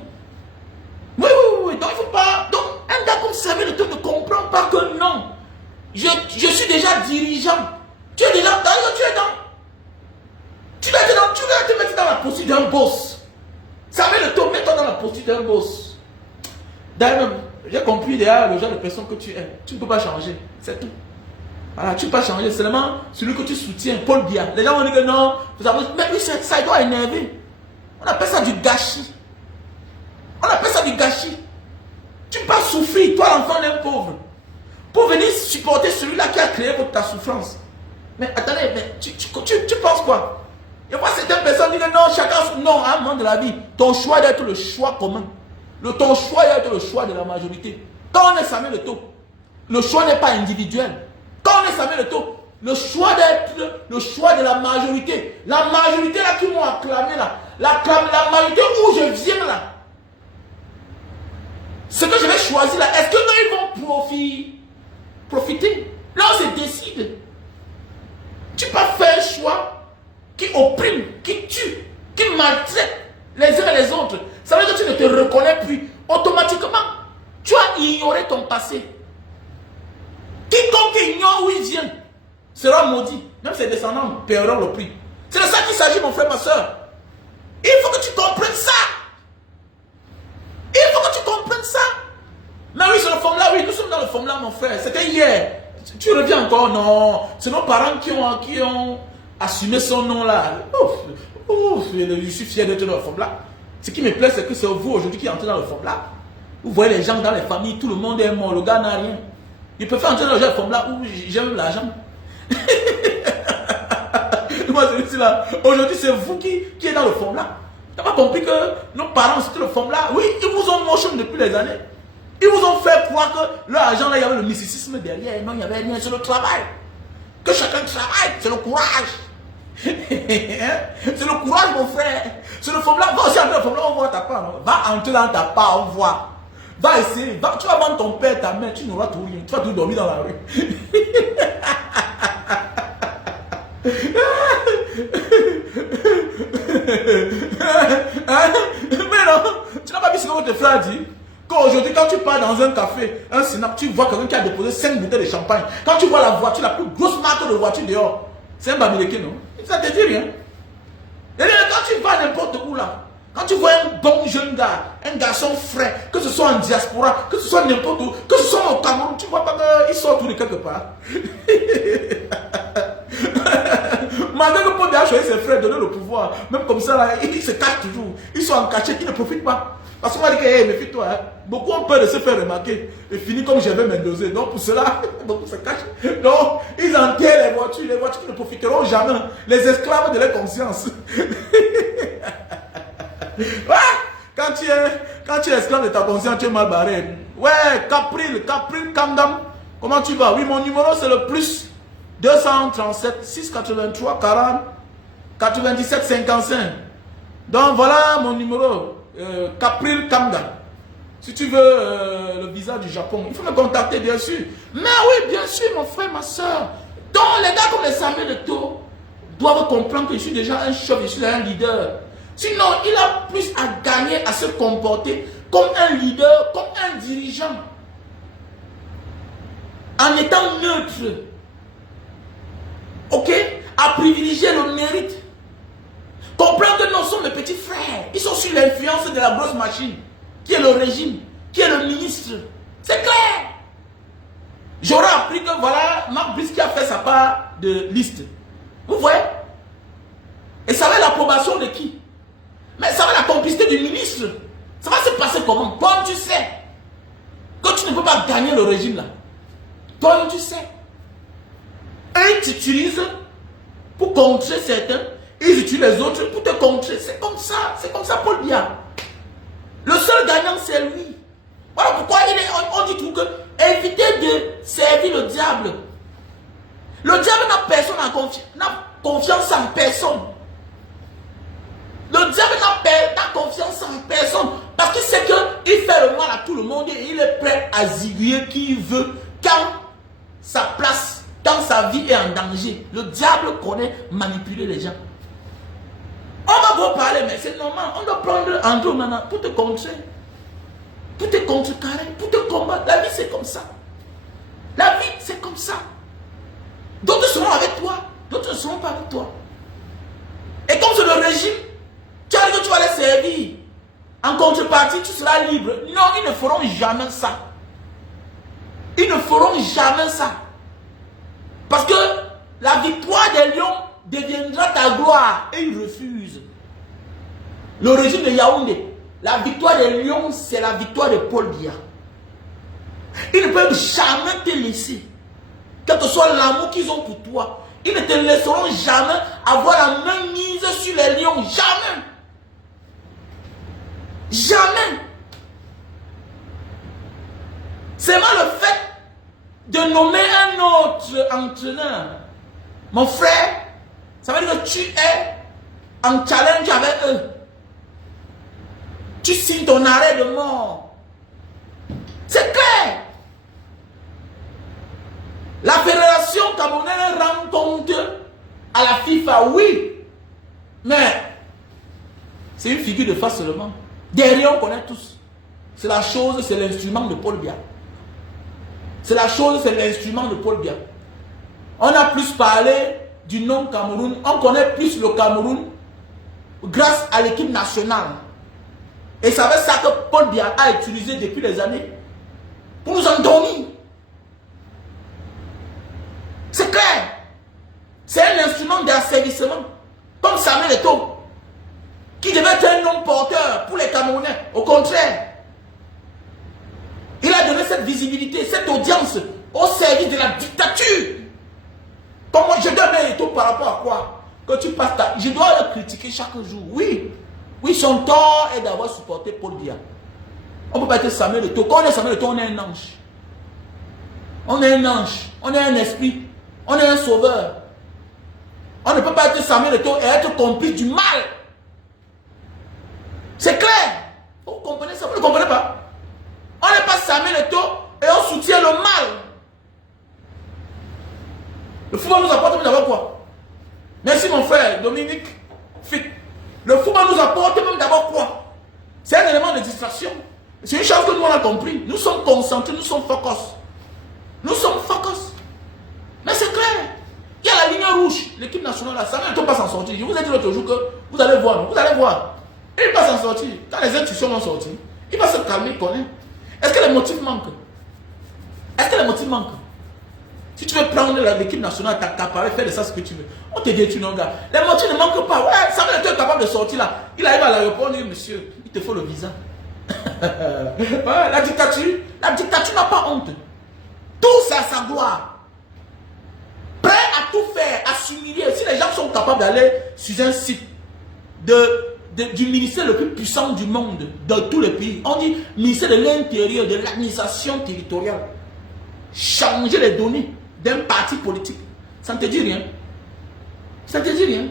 Oui. Donc, il ne faut pas... Donc, un gars comme Samuel le ne comprend pas que non. Je suis déjà dirigeant. Tu es déjà... D'ailleurs, tu es dans... Tu vas te mettre dans la posture d'un boss. Samuel le Tour, mets-toi dans la posture d'un boss. D'ailleurs, j'ai compris derrière le genre de personne que tu es. Tu ne peux pas changer. C'est tout. Voilà, tu ne peux pas changer. Seulement celui que tu soutiens, Paul Biya. Les gens vont dire que non. Mais oui, ça doit énerver. On appelle ça du gâchis. Tu ne peux pas souffrir, toi l'enfant d'un pauvre, pour venir supporter celui-là qui a créé pour ta souffrance. Mais attendez, mais tu penses quoi? Il y a pas certaines personnes qui disent non, chacun, non, à un moment de la vie, ton choix doit être le choix commun. Ton choix doit être le choix de la majorité. Quand on est Samuel Eto'o, le choix n'est pas individuel. Quand on est Samuel Eto'o, le choix doit être le choix de la majorité. La majorité là qui m'ont acclamé là. La majorité où je viens là. Ce que je vais choisir là, est-ce que ils vont profiter? Là on se décide. Tu peux faire un choix qui opprime, qui tue, qui maltraite les uns et les autres. Ça veut dire que tu ne te reconnais plus. Automatiquement, tu as ignoré ton passé. Quiconque ignore où il vient sera maudit. Même ses descendants paieront le prix. C'est de ça qu'il s'agit, mon frère, ma soeur. Il faut que tu comprennes ça. Mais oui, c'est le forme-là, oui, nous sommes dans le forme-là, mon frère. C'était hier. Tu reviens encore, non. C'est nos parents qui ont assumé son nom-là. Je suis fier d'être dans le forme-là. Ce qui me plaît, c'est que c'est vous aujourd'hui qui entrez dans le forme-là. Vous voyez les gens dans les familles, tout le monde est mort, le gars n'a rien. Il peut faire entrer dans le forme-là où j'aime l'argent. Moi, celui-là. Aujourd'hui, c'est vous qui êtes dans le forme-là. Tu n'as pas compris que nos parents, c'était le forme-là. Oui, ils vous ont moché depuis des années. Ils vous ont fait croire que leur argent, là, il y avait le mysticisme derrière. Non, il n'y avait rien. C'est le travail. Que chacun travaille. C'est le courage. C'est le courage, mon frère. C'est le forme-là. Va aussi entrer dans le forme-là, on voit ta part. Non? Va entrer dans ta part, on voit. Va essayer. Tu vas vendre ton père, ta mère. Tu n'auras tout rien. Tu vas tout dormir dans la rue. Mais non, tu n'as pas vu ce que votre frère a dit? Qu'aujourd'hui, quand tu pars dans un café, un snap, tu vois quelqu'un qui a déposé 5 bouteilles de champagne. Quand tu vois la voiture, la plus grosse marque de voiture dehors, c'est un Bamileke, non? Ça te dit rien. Et quand tu vas n'importe où là, quand tu vois un bon jeune gars, un garçon frais, que ce soit en diaspora, que ce soit n'importe où, que ce soit au Cameroun, tu vois pas qu'il sort tout de quelque part. Malgré que Paul a choisi ses frères, donner le pouvoir, même comme ça, là, ils se cachent toujours. Ils sont en cachet, ils ne profitent pas. Parce qu'on m'a dit que, hey, méfie-toi, hein. Beaucoup ont peur de se faire remarquer et finir comme j'avais Mendoza. Donc pour cela, beaucoup se cachent. Donc, ils enterrent les voitures qui ne profiteront jamais. Les esclaves de leur conscience. Ouais, quand tu es esclave de ta conscience, tu es mal barré. Ouais, Capril, Kamdam. Comment tu vas? Oui, mon numéro c'est le plus 237 683 40 97 55. Donc voilà mon numéro. Capril Kamdam. Si tu veux le visa du Japon, il faut me contacter bien sûr. Mais oui, bien sûr, mon frère, ma soeur. Donc les gars comme les Samuel Eto'o doivent comprendre que je suis déjà un chef, je suis un leader. Sinon, il a plus à gagner à se comporter comme un leader, comme un dirigeant. En étant neutre. Ok? À privilégier le mérite. Comprendre que nous sommes mes petits frères. Ils sont sous l'influence de la grosse machine. Qui est le régime. Qui est le ministre. C'est clair. J'aurais appris que voilà, Marc Brice a fait sa part de liste. Vous voyez? Et ça va l'approbation de qui? Mais ça va la complicité du ministre. Ça va se passer comment? Toi, tu sais que tu ne peux pas gagner le régime là. Toi, tu sais. Et ils t'utilisent pour contrer certains. Ils utilisent les autres pour te contrer. C'est comme ça Paul Biya. Le seul gagnant c'est lui. Voilà pourquoi on dit tout que évitez de servir le diable. Le diable n'a confiance en personne. Le diable n'a confiance aziguiller qui veut quand sa place, quand sa vie est en danger. Le diable connaît manipuler les gens. On va vous parler, mais c'est normal. On doit prendre Andrew Nana pour te contrer. Pour te contrecarrer, pour te combattre. La vie, c'est comme ça. La vie, c'est comme ça. D'autres seront avec toi, d'autres ne seront pas avec toi. Et comme c'est le régime, tu as dit que tu vas les servir. En contrepartie, tu seras libre. Non, ils ne feront jamais ça. Ils ne feront jamais ça. Parce que la victoire des lions deviendra ta gloire. Et ils refusent. Le régime de Yaoundé, la victoire des lions, c'est la victoire de Paul Biya. Ils ne peuvent jamais te laisser. Quel que soit l'amour qu'ils ont pour toi, ils ne te laisseront jamais avoir la main mise sur les lions. Jamais. Jamais. C'est mal le fait de nommer un autre entraîneur. Mon frère, ça veut dire que tu es en challenge avec eux. Tu signes ton arrêt de mort. C'est clair. La fédération camerounaise rend compte à la FIFA, oui. Mais c'est une figure de face seulement. Derrière, on connaît tous. C'est la chose, c'est l'instrument de Paul Biya. C'est la chose, c'est l'instrument de Paul Biya. On a plus parlé du nom Cameroun. On connaît plus le Cameroun grâce à l'équipe nationale. Et c'est avec ça que Paul Biya a utilisé depuis des années pour nous endormir. C'est clair. C'est un instrument d'asservissement. Comme Samuel Eto'o, qui devait être un homme porteur pour les Camerounais. Au contraire, il a donné cette visibilité, cette audience au service de la dictature. Comme moi, je donne un Eto'o par rapport à quoi? Que tu passes ta... Je dois le critiquer chaque jour. Oui. Oui, son tort est d'avoir supporté Paul Biya. On ne peut pas être Samuel Eto'o. Quand on est Samuel Eto'o, on est un ange. On est un ange. On est un esprit. On est un sauveur. On ne peut pas être Samuel Eto'o et être complice du mal. C'est clair. Vous comprenez ça? Vous ne comprenez pas? On n'est pas Samuel Eto'o et on soutient le mal. Le football nous apporte d'abord quoi? Merci mon frère Dominique Fit. Le football nous apporte même d'abord quoi? C'est un élément de distraction. C'est une chose que nous on a compris. Nous sommes concentrés, nous sommes focus. Nous sommes focus. Mais c'est clair. Il y a la ligne rouge. L'équipe nationale, là, ça ne peut pas s'en sortir. Je vous ai dit l'autre jour que vous allez voir. Vous allez voir. Il ne va pas s'en sortir. Quand les institutions vont sortir, il va se calmer, connaître. Est-ce que les motifs manquent? Est-ce que les motifs manquent? Si tu veux prendre l'équipe nationale, t'accaparer, faire de ça ce que tu veux. On te dit, tu n'en gars. Les motifs ne manquent pas. Ouais, ça va être capable de sortir là. Il arrive à l'aéroport, il dit, monsieur, il te faut le visa. Ouais, la dictature n'a pas honte. Tout ça, sa gloire. Prêt à tout faire, assimiler. Si les gens sont capables d'aller sur un site du ministère le plus puissant du monde, dans tous les pays, on dit ministère de l'Intérieur, de l'administration territoriale, changer les données d'un parti politique, ça ne te dit rien. Ça ne te dit rien.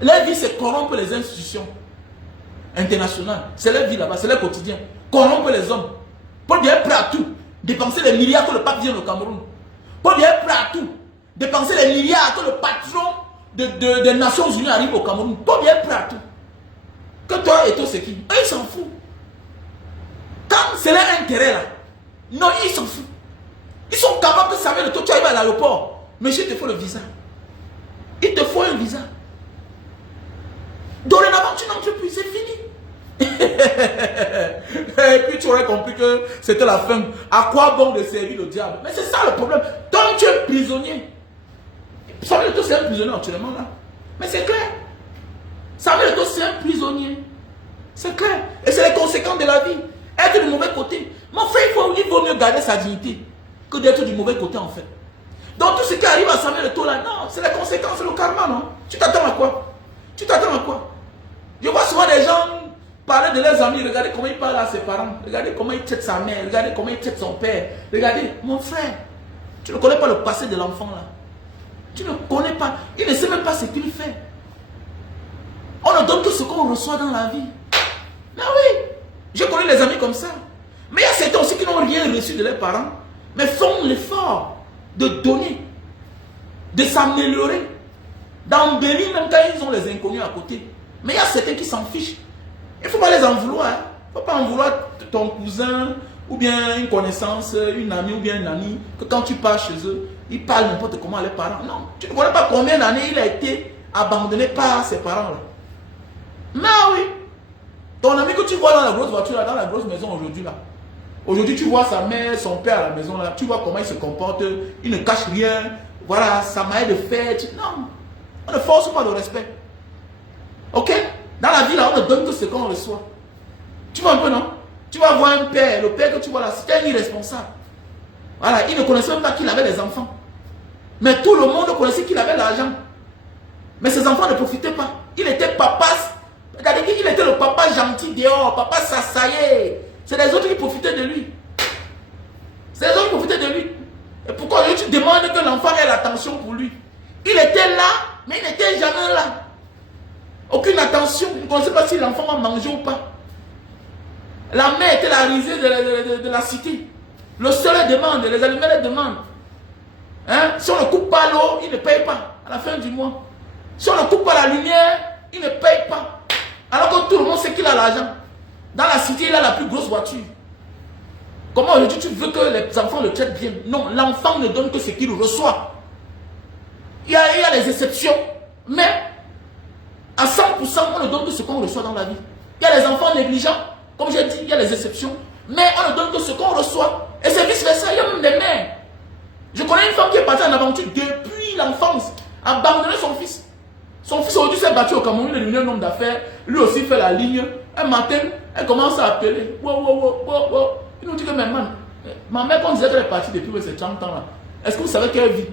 Leur vie, c'est corrompre les institutions internationales. C'est leur vie là-bas, c'est leur quotidien. Corrompre les hommes. Paul Biya est prêt à tout. Dépenser les milliards que le pape vient au Cameroun. Paul Biya est prêt à tout. Dépenser les milliards que le patron des Nations Unies arrive au Cameroun. Paul Biya est prêt à tout. Que toi et toi, c'est qui? Eux, ils s'en foutent. Quand c'est leur intérêt là, non, ils s'en foutent. Ils sont capables de savoir de toi, tu arrives à l'aéroport. Monsieur, il te faut le visa. Il te faut un visa. Dorénavant, tu n'entres plus, c'est fini. Et puis tu aurais compris que c'était la fin. À quoi bon de servir le diable? Mais c'est ça le problème. Tant que tu es prisonnier, Samuel Eto'o c'est un prisonnier actuellement là. Mais c'est clair. Samuel Eto'o c'est un prisonnier. C'est clair. Et c'est les conséquences de la vie. Être du mauvais côté. Mon frère, il vaut mieux garder sa dignité que d'être du mauvais côté en fait. Donc tout ce qui arrive à Samuel Eto'o là, non, c'est les conséquences, c'est le karma, non? Tu t'attends à quoi? Tu t'attends à quoi? Je vois souvent des gens parler de leurs amis, regardez comment ils parlent à ses parents, regardez comment ils traitent sa mère, regardez comment ils traitent son père, regardez, mon frère, tu ne connais pas le passé de l'enfant là. Tu ne connais pas, il ne sait même pas ce qu'il fait. On ne donne que ce qu'on reçoit dans la vie. Mais oui, je connais les amis comme ça. Mais il y a certains aussi qui n'ont rien reçu de leurs parents, mais font l'effort de donner, de s'améliorer, d'embellir même quand ils ont les inconnus à côté. Mais il y a certains qui s'en fichent. Il ne faut pas les en vouloir. Il ne faut pas en vouloir ton cousin, ou bien une connaissance, une amie ou bien un ami, que quand tu pars chez eux, ils parlent n'importe comment à leurs parents. Non, tu ne connais pas combien d'années il a été abandonné par ses parents là. Mais oui, ton ami que tu vois dans la grosse voiture, là, dans la grosse maison aujourd'hui là. Aujourd'hui tu vois sa mère, son père à la maison là, tu vois comment il se comporte, il ne cache rien, voilà, sa manière de faire. Non, on ne force pas de respect. Ok? Dans la vie là, on ne donne que ce qu'on reçoit. Tu vois un peu, non? Tu vas voir un père, le père que tu vois là, c'est un irresponsable. Voilà, il ne connaissait même pas qu'il avait des enfants. Mais tout le monde connaissait qu'il avait l'argent. Mais ses enfants ne profitaient pas. Il était papa, regardez, il était le papa gentil dehors, papa s'assaillait. C'est les autres qui profitaient de lui. C'est les autres qui profitaient de lui. Et pourquoi tu demandes que l'enfant ait l'attention pour lui? Il était là, mais il n'était jamais là. Aucune attention. Il ne connaissait pas si l'enfant va manger ou pas. La mère était la risée de la cité. Le soleil demande, les aliments les demandent. Hein? Si on ne coupe pas l'eau, il ne paye pas à la fin du mois. Si on ne coupe pas la lumière, il ne paye pas. Alors que tout le monde sait qu'il a l'argent. Dans la cité, il a la plus grosse voiture. Comment aujourd'hui tu veux que les enfants le traitent bien? Non, l'enfant ne donne que ce qu'il reçoit. Il y a les exceptions, mais à 100%, on ne donne que ce qu'on reçoit dans la vie. Il y a les enfants négligents, comme j'ai dit, il y a les exceptions, mais on ne donne que ce qu'on reçoit. Et c'est vice-versa, il y a même des mères. Je connais une femme qui est partie en aventure depuis l'enfance, abandonner son fils. Son fils aujourd'hui s'est battu au Cameroun, il est devenu un homme d'affaires, lui aussi fait la ligne. Un matin, elle commence à appeler. Wow. Il nous dit que ma mère, quand on disait qu'elle est partie depuis ces 30 ans là, est-ce que vous savez qu'elle vit?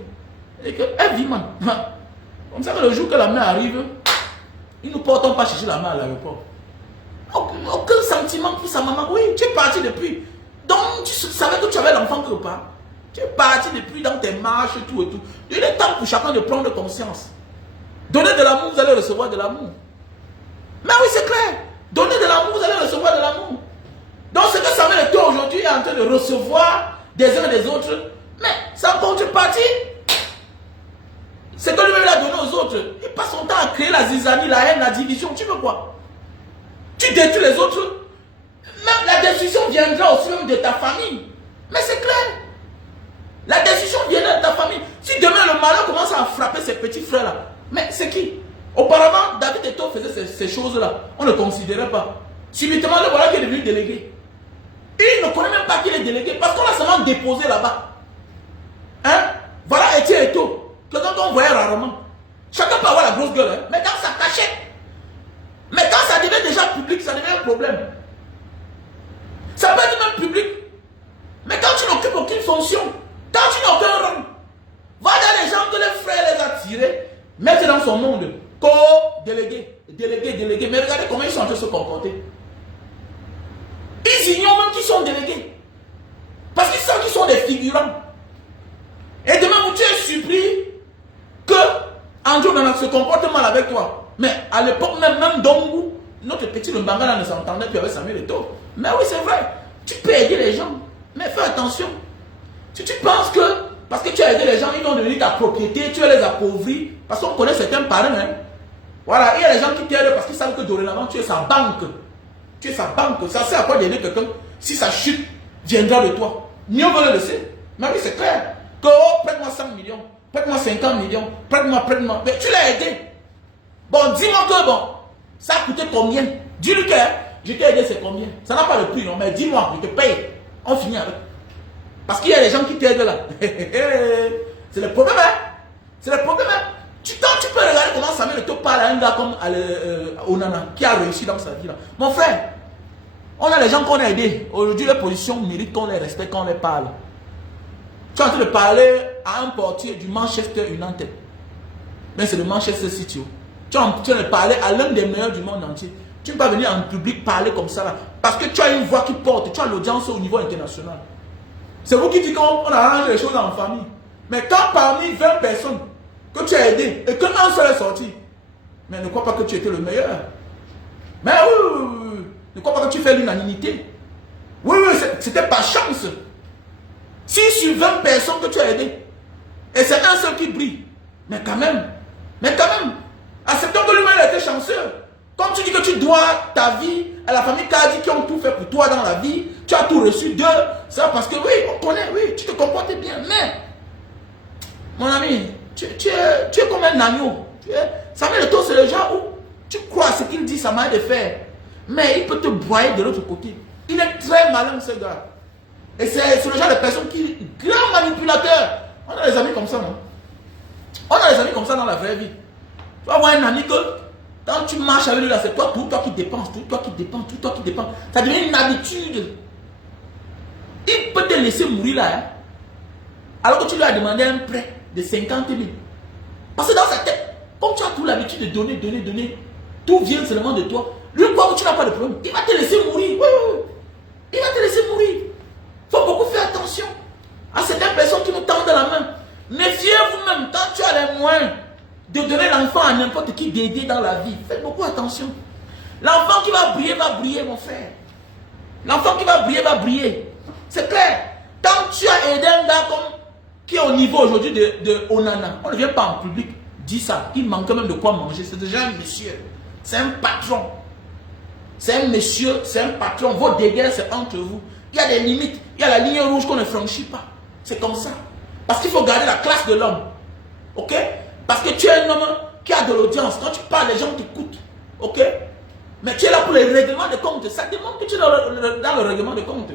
Et qu'elle vit, man. Comme ça que le jour que la mère arrive, ils ne nous portons pas chercher la mère à l'aéroport. Aucun sentiment pour sa maman. Oui, tu es parti depuis. Donc, tu savais que tu avais l'enfant quelque part. Tu es parti depuis dans tes marches, tout et tout. Il est temps pour chacun de prendre conscience. Donnez de l'amour, vous allez recevoir de l'amour. Mais oui, c'est clair. Donnez de l'amour, vous allez recevoir de l'amour. Donc, ce que Samuel Eto'o aujourd'hui est en train de recevoir des uns et des autres, mais sans contrepartie, c'est que lui-même l'a donné aux autres. Il passe son temps à créer la zizanie, la haine, la division. Tu veux quoi? Tu détruis les autres. Même la destruction viendra aussi même de ta famille. Mais c'est clair. La destruction viendra de ta famille. Si demain le malheur commence à frapper ses petits frères-là, mais c'est qui? Auparavant, David Eto'o faisait ces choses-là. On ne considérait pas. Subitement, le voilà qui est devenu délégué. Il ne connaît même pas qu'il est délégué parce qu'on l'a seulement déposé là-bas. Hein? Voilà Etienne Eto'o. Quelqu'un qu'on voyait rarement. Chacun peut avoir la grosse gueule, hein? Mais dans sa cachette. Mais quand ça devient déjà public, ça devient un problème. Ça peut être même public. Mais quand tu n'occupes aucune fonction, quand tu n'as aucun rang, va dans les gens que les frères les a tirés, mettre dans son monde. Co-délégué, délégué. Mais regardez comment ils sont en train de se comporter. Ils ignorent même qu'ils sont délégués. Parce qu'ils savent qu'ils sont des figurants. Et demain, tu es surpris que Andrew Nana se comporte mal avec toi. Mais à l'époque, même Dongu, notre petit Mbangala ne s'entendait plus avec Samuel Eto'o. Mais oui, c'est vrai. Tu peux aider les gens. Mais fais attention. Si tu penses que parce que tu as aidé les gens, ils vont devenir ta propriété, tu vas les appauvrir. Parce qu'on connaît certains parents. Hein. Voilà, il y a des gens qui t'aident parce qu'ils savent que dorénavant, tu es sa banque. Tu es sa banque. Ça sert à quoi d'aider quelqu'un si sa chute viendra de toi? Mieux vaut le laisser. Mais oui, c'est clair. Que prête-moi 5 millions, prête-moi 50 millions, prête-moi. Mais tu l'as aidé. Bon, dis-moi que ça a coûté combien? Dis-lui que je t'ai aidé, c'est combien? Ça n'a pas le prix, non, mais dis-moi, je te paye. On finit avec. Parce qu'il y a des gens qui t'aident là. C'est le problème, hein? C'est le problème, hein? Tu peux regarder comment Samuel Eto'o parle à un gars comme Onana, qui a réussi dans sa vie là. Mon frère, on a les gens qu'on a aidés. Aujourd'hui, les positions méritent qu'on les respecte, qu'on les parle. Tu es en train de parler à un portier du Manchester United. Mais c'est le Manchester City. Tu es en train de parler à l'un des meilleurs du monde entier. Tu ne peux pas venir en public parler comme ça là. Parce que tu as une voix qui porte, tu as l'audience au niveau international. C'est vous qui dites qu'on arrange les choses en famille. Mais quand parmi 20 personnes que tu as aidé et qu'un seul est sorti, mais ne crois pas que tu étais le meilleur. Mais oui. Ne crois pas que tu fais l'unanimité. Oui, c'était par chance. Si sur 20 personnes que tu as aidé, et c'est un seul qui brille, mais quand même, acceptons que lui-même a été chanceux. Comme tu dis que tu dois ta vie à la famille Kadi qui ont tout fait pour toi dans la vie, tu as tout reçu d'eux, ça parce que oui, on connaît, oui, tu te comportes bien, mais, mon ami, tu es comme un agneau. Samuel Eto'o, c'est le genre où tu crois à ce qu'il dit, ça m'a de faire, mais il peut te broyer de l'autre côté. Il est très malin, ce gars. Et c'est le genre de personne qui est grand manipulateur. On a des amis comme ça, non? On a des amis comme ça dans la vraie vie. Tu vas avoir un ami que, quand tu marches avec lui là, c'est toi, tout toi qui dépenses, tout toi qui dépenses, tout toi qui dépenses. Ça devient une habitude. Il peut te laisser mourir là, hein, alors que tu lui as demandé un prêt de 50 000. Parce que dans sa tête, comme tu as tout l'habitude de donner, tout vient seulement de toi. Lui, quoi, tu n'as pas de problème, il va te laisser mourir. Oui. Il va te laisser mourir. Il faut beaucoup faire attention à certaines personnes qui nous tendent la main. Méfiez-vous même quand tu as les moyens de donner l'enfant à n'importe qui, d'aider dans la vie. Faites beaucoup attention. L'enfant qui va briller, mon frère. L'enfant qui va briller. C'est clair. Quand tu as aidé un gars comme, qui est au niveau aujourd'hui de Onana, on ne vient pas en public dire ça. Il manque même de quoi manger. C'est déjà un monsieur. C'est un patron. C'est un monsieur, c'est un patron. Vos dégâts, c'est entre vous. Il y a des limites. Il y a la ligne rouge qu'on ne franchit pas. C'est comme ça. Parce qu'il faut garder la classe de l'homme. Ok? Parce que tu es un homme qui a de l'audience. Quand tu parles, les gens t'écoutent. Ok? Mais tu es là pour les règlements de compte. Ça demande que tu es dans le règlement de compte.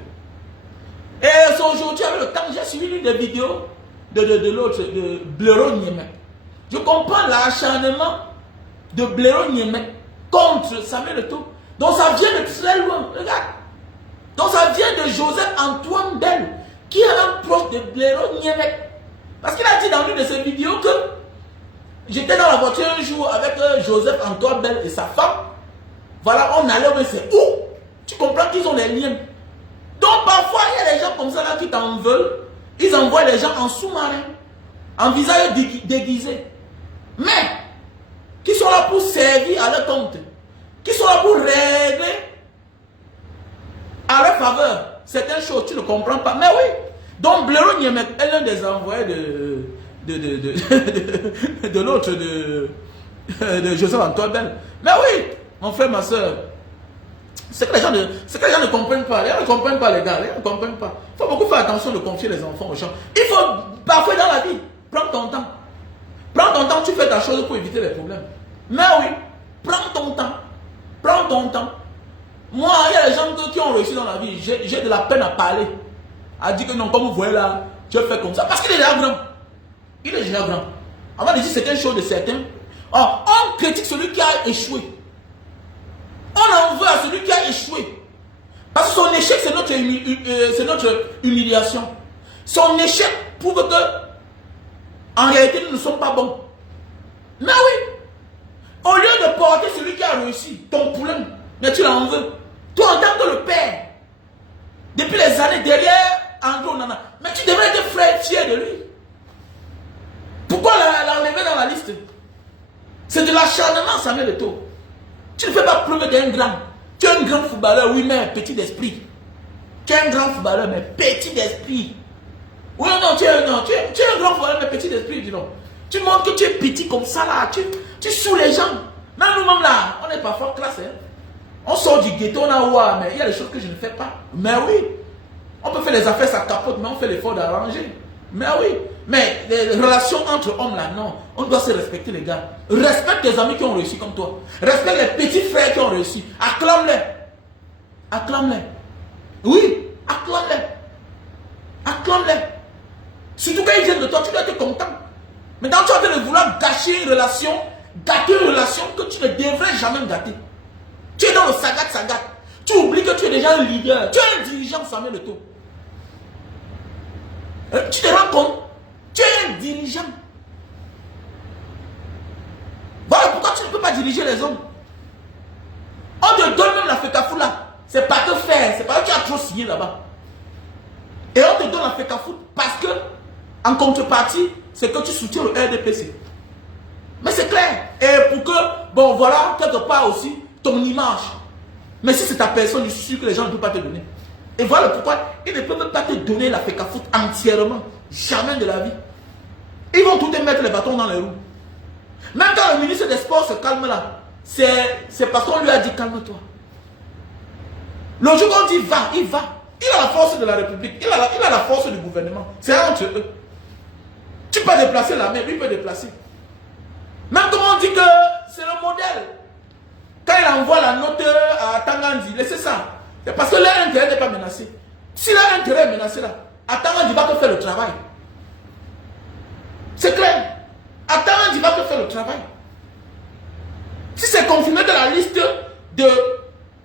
Et aujourd'hui, avec le temps, j'ai suivi l'une des vidéos de l'autre, de Blaireau Niemek. Je comprends l'acharnement de Blaireau Niemek contre Samuel Eto'o. Donc ça vient de très loin. Regarde. Donc ça vient de Joseph Antoine Bell, qui est un proche de Blaireau Niemek. Parce qu'il a dit dans l'une de ses vidéos que j'étais dans la voiture un jour avec Joseph Antoine Bell et sa femme. Voilà, on allait, mais c'est où? Tu comprends qu'ils ont des liens. Donc parfois, il y a des gens comme ça là qui t'en veulent. Ils envoient les gens en sous-marin, en visage déguisé. Mais, qui sont là pour servir à leur compte. Qui sont là pour régler à leur faveur certaines choses, tu ne comprends pas. Mais oui, donc Blaireau Niemek est l'un des envoyés de l'autre, de Joseph Antoine Bell. Mais oui, mon frère, ma soeur, c'est que les gens ne comprennent pas. Les gens ne comprennent pas, les gars. Les gens ne comprennent pas. Il faut beaucoup faire attention de confier les enfants aux gens. Il faut parfois dans la vie, prends ton temps. Prends ton temps, tu fais ta chose pour éviter les problèmes. Mais oui, prends ton temps. Prends ton temps. Moi, il y a des gens qui ont réussi dans la vie. J'ai de la peine à parler. À dire que non, comme vous voyez là, tu fais comme ça. Parce qu'il est déjà grand. Il est déjà grand. Avant de dire certaines choses de certains, on critique celui qui a échoué. On en veut à celui qui a échoué. Parce que son échec, c'est notre humiliation. Son échec prouve que, en réalité, nous ne sommes pas bons. Mais oui, au lieu de porter celui qui a réussi, ton problème, mais tu l'en veux. Toi, en tant que le père, depuis les années derrière André Onana, mais tu devrais être fier de lui. Pourquoi l'enlever dans la liste? C'est de l'acharnement, Samuel Eto'o. Tu ne fais pas preuve d'un grand. Tu es un grand footballeur, oui, mais petit d'esprit. Tu es un grand footballeur, mais petit d'esprit. Oui, non, tu es un grand footballeur, mais petit d'esprit, dis donc. Tu montres que tu es petit comme ça, là. Tu saoules les gens. Même nous-mêmes, là, on est parfois classe. Hein. On sort du ghetto, là, ouais, mais il y a des choses que je ne fais pas. Mais oui, on peut faire les affaires, ça capote, mais on fait l'effort d'arranger. Mais oui, mais les relations entre hommes, là, non. On doit se respecter, les gars. Respecte tes amis qui ont réussi comme toi. Respecte les petits frères qui ont réussi. Acclame-les. Acclame-les. Oui, acclame-les. Acclame-les. Surtout quand ils viennent de toi, tu dois être content. Mais quand tu as de vouloir gâcher une relation, gâter une relation que tu ne devrais jamais gâter. Tu es dans le sagat. Tu oublies que tu es déjà un leader. Tu es un dirigeant, Samuel Eto'o. Tu te rends compte? Tu es un dirigeant. Voilà pourquoi tu ne peux pas diriger les hommes. On te donne même la FECAFOOT là. C'est pas te faire. C'est pas que tu as trop signé là-bas. Et on te donne la FECAFOOT parce que, en contrepartie, c'est que tu soutiens le RDPC. Mais c'est clair. Et pour que, bon voilà, quelque part aussi, ton image. Mais si c'est ta personne, je suis sûr que les gens ne peuvent pas te donner. Et voilà pourquoi ils ne peuvent pas te donner la FECAFOOT entièrement. Jamais de la vie. Ils vont tout te mettre les bâtons dans les roues. Même quand le ministre des Sports se calme là, c'est parce qu'on lui a dit calme-toi. Le jour qu'on dit va, il va. Il a la force de la République. Il a la force du gouvernement. C'est entre eux. Tu peux déplacer l'armée, lui peut déplacer. Même comme on dit que c'est le modèle. Quand il envoie la note à Tangandi, laissez ça. C'est parce que leur intérêt n'est pas menacé. Si leur intérêt est menacé là, Tangandi va te faire le travail. C'est clair. Tangandi va te faire le travail. Si c'est confirmé dans la liste de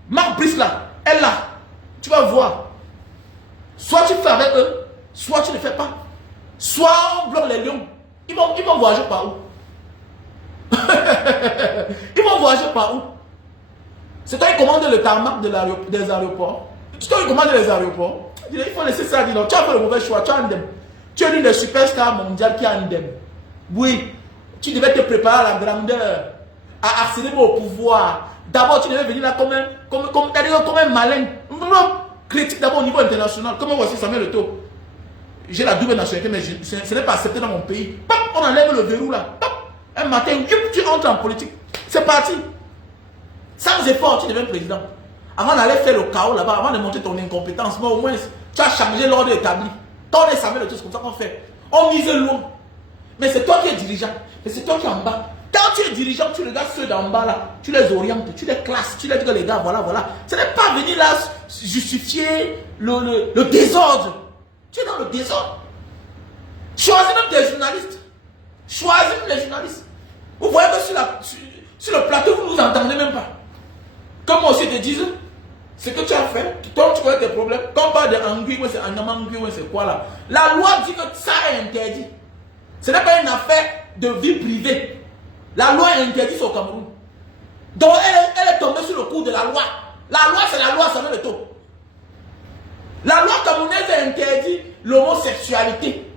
Marc Brice là, elle là, tu vas voir. Soit tu fais avec eux, soit tu ne fais pas. Soit on bloque les lions. Ils vont voyager par où? Ils vont voyager par où? C'est toi qui commandes le tarmac des aéroports. C'est toi qui commandes les aéroports. Il faut laisser ça. Dis non, tu as fait le mauvais choix. Tu as Ndem. Tu es l'une des superstars mondiales qui a Ndem. Oui, tu devais te préparer à la grandeur, à accéder au pouvoir. D'abord, tu devais venir là comme un malin. Critique d'abord au niveau international. Comment voici Samuel Eto'o? J'ai la double nationalité, mais ce n'est pas accepté dans mon pays. Pop, on enlève le verrou là. Pop, un matin, tu entres en politique. C'est parti. Sans effort, tu deviens président. Avant d'aller faire le chaos là-bas, avant de montrer ton incompétence, mais au moins, tu as changé l'ordre établi. Quand on est Samuel Eto'o, c'est comme ça qu'on fait. On mise loin. Mais c'est toi qui es dirigeant. Mais c'est toi qui es en bas. Quand tu es dirigeant, tu regardes ceux d'en bas là, tu les orientes, tu les classes, tu les dis que les gars, voilà, voilà. Ce n'est pas venir là justifier le désordre. Tu es dans le désordre. Choisis même des journalistes. Choisis même les journalistes. Vous voyez que sur le plateau, vous ne nous entendez même pas. Comme moi aussi te dise, ce que tu as fait, toi tu connais tes problèmes. Quand on parle de Angui, c'est Angamangui, c'est quoi là? La loi dit que ça est interdit. Ce n'est pas une affaire de vie privée. La loi est interdite au Cameroun. Donc elle est tombée sur le coup de la loi. La loi, c'est la loi, ça met le taux. La loi camerounaise interdit l'homosexualité.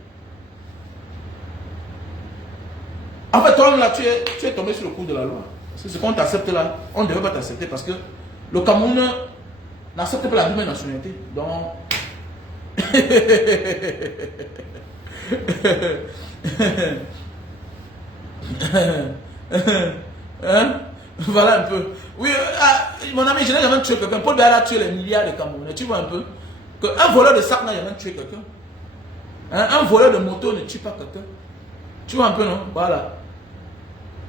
En fait, toi là, tu es tombé sur le coup de la loi. C'est ce qu'on t'accepte là. On ne devait pas t'accepter parce que le Cameroun n'accepte pas la double nationalité. Donc. Hein? Voilà un peu. Oui, mon ami, je n'ai jamais tué quelqu'un. Paul Biya a tué les milliards de Camerounais. Tu vois un peu qu'un voleur de sac n'a jamais tué quelqu'un. Hein? Un voleur de moto ne tue pas quelqu'un. Tu vois un peu, non? Voilà.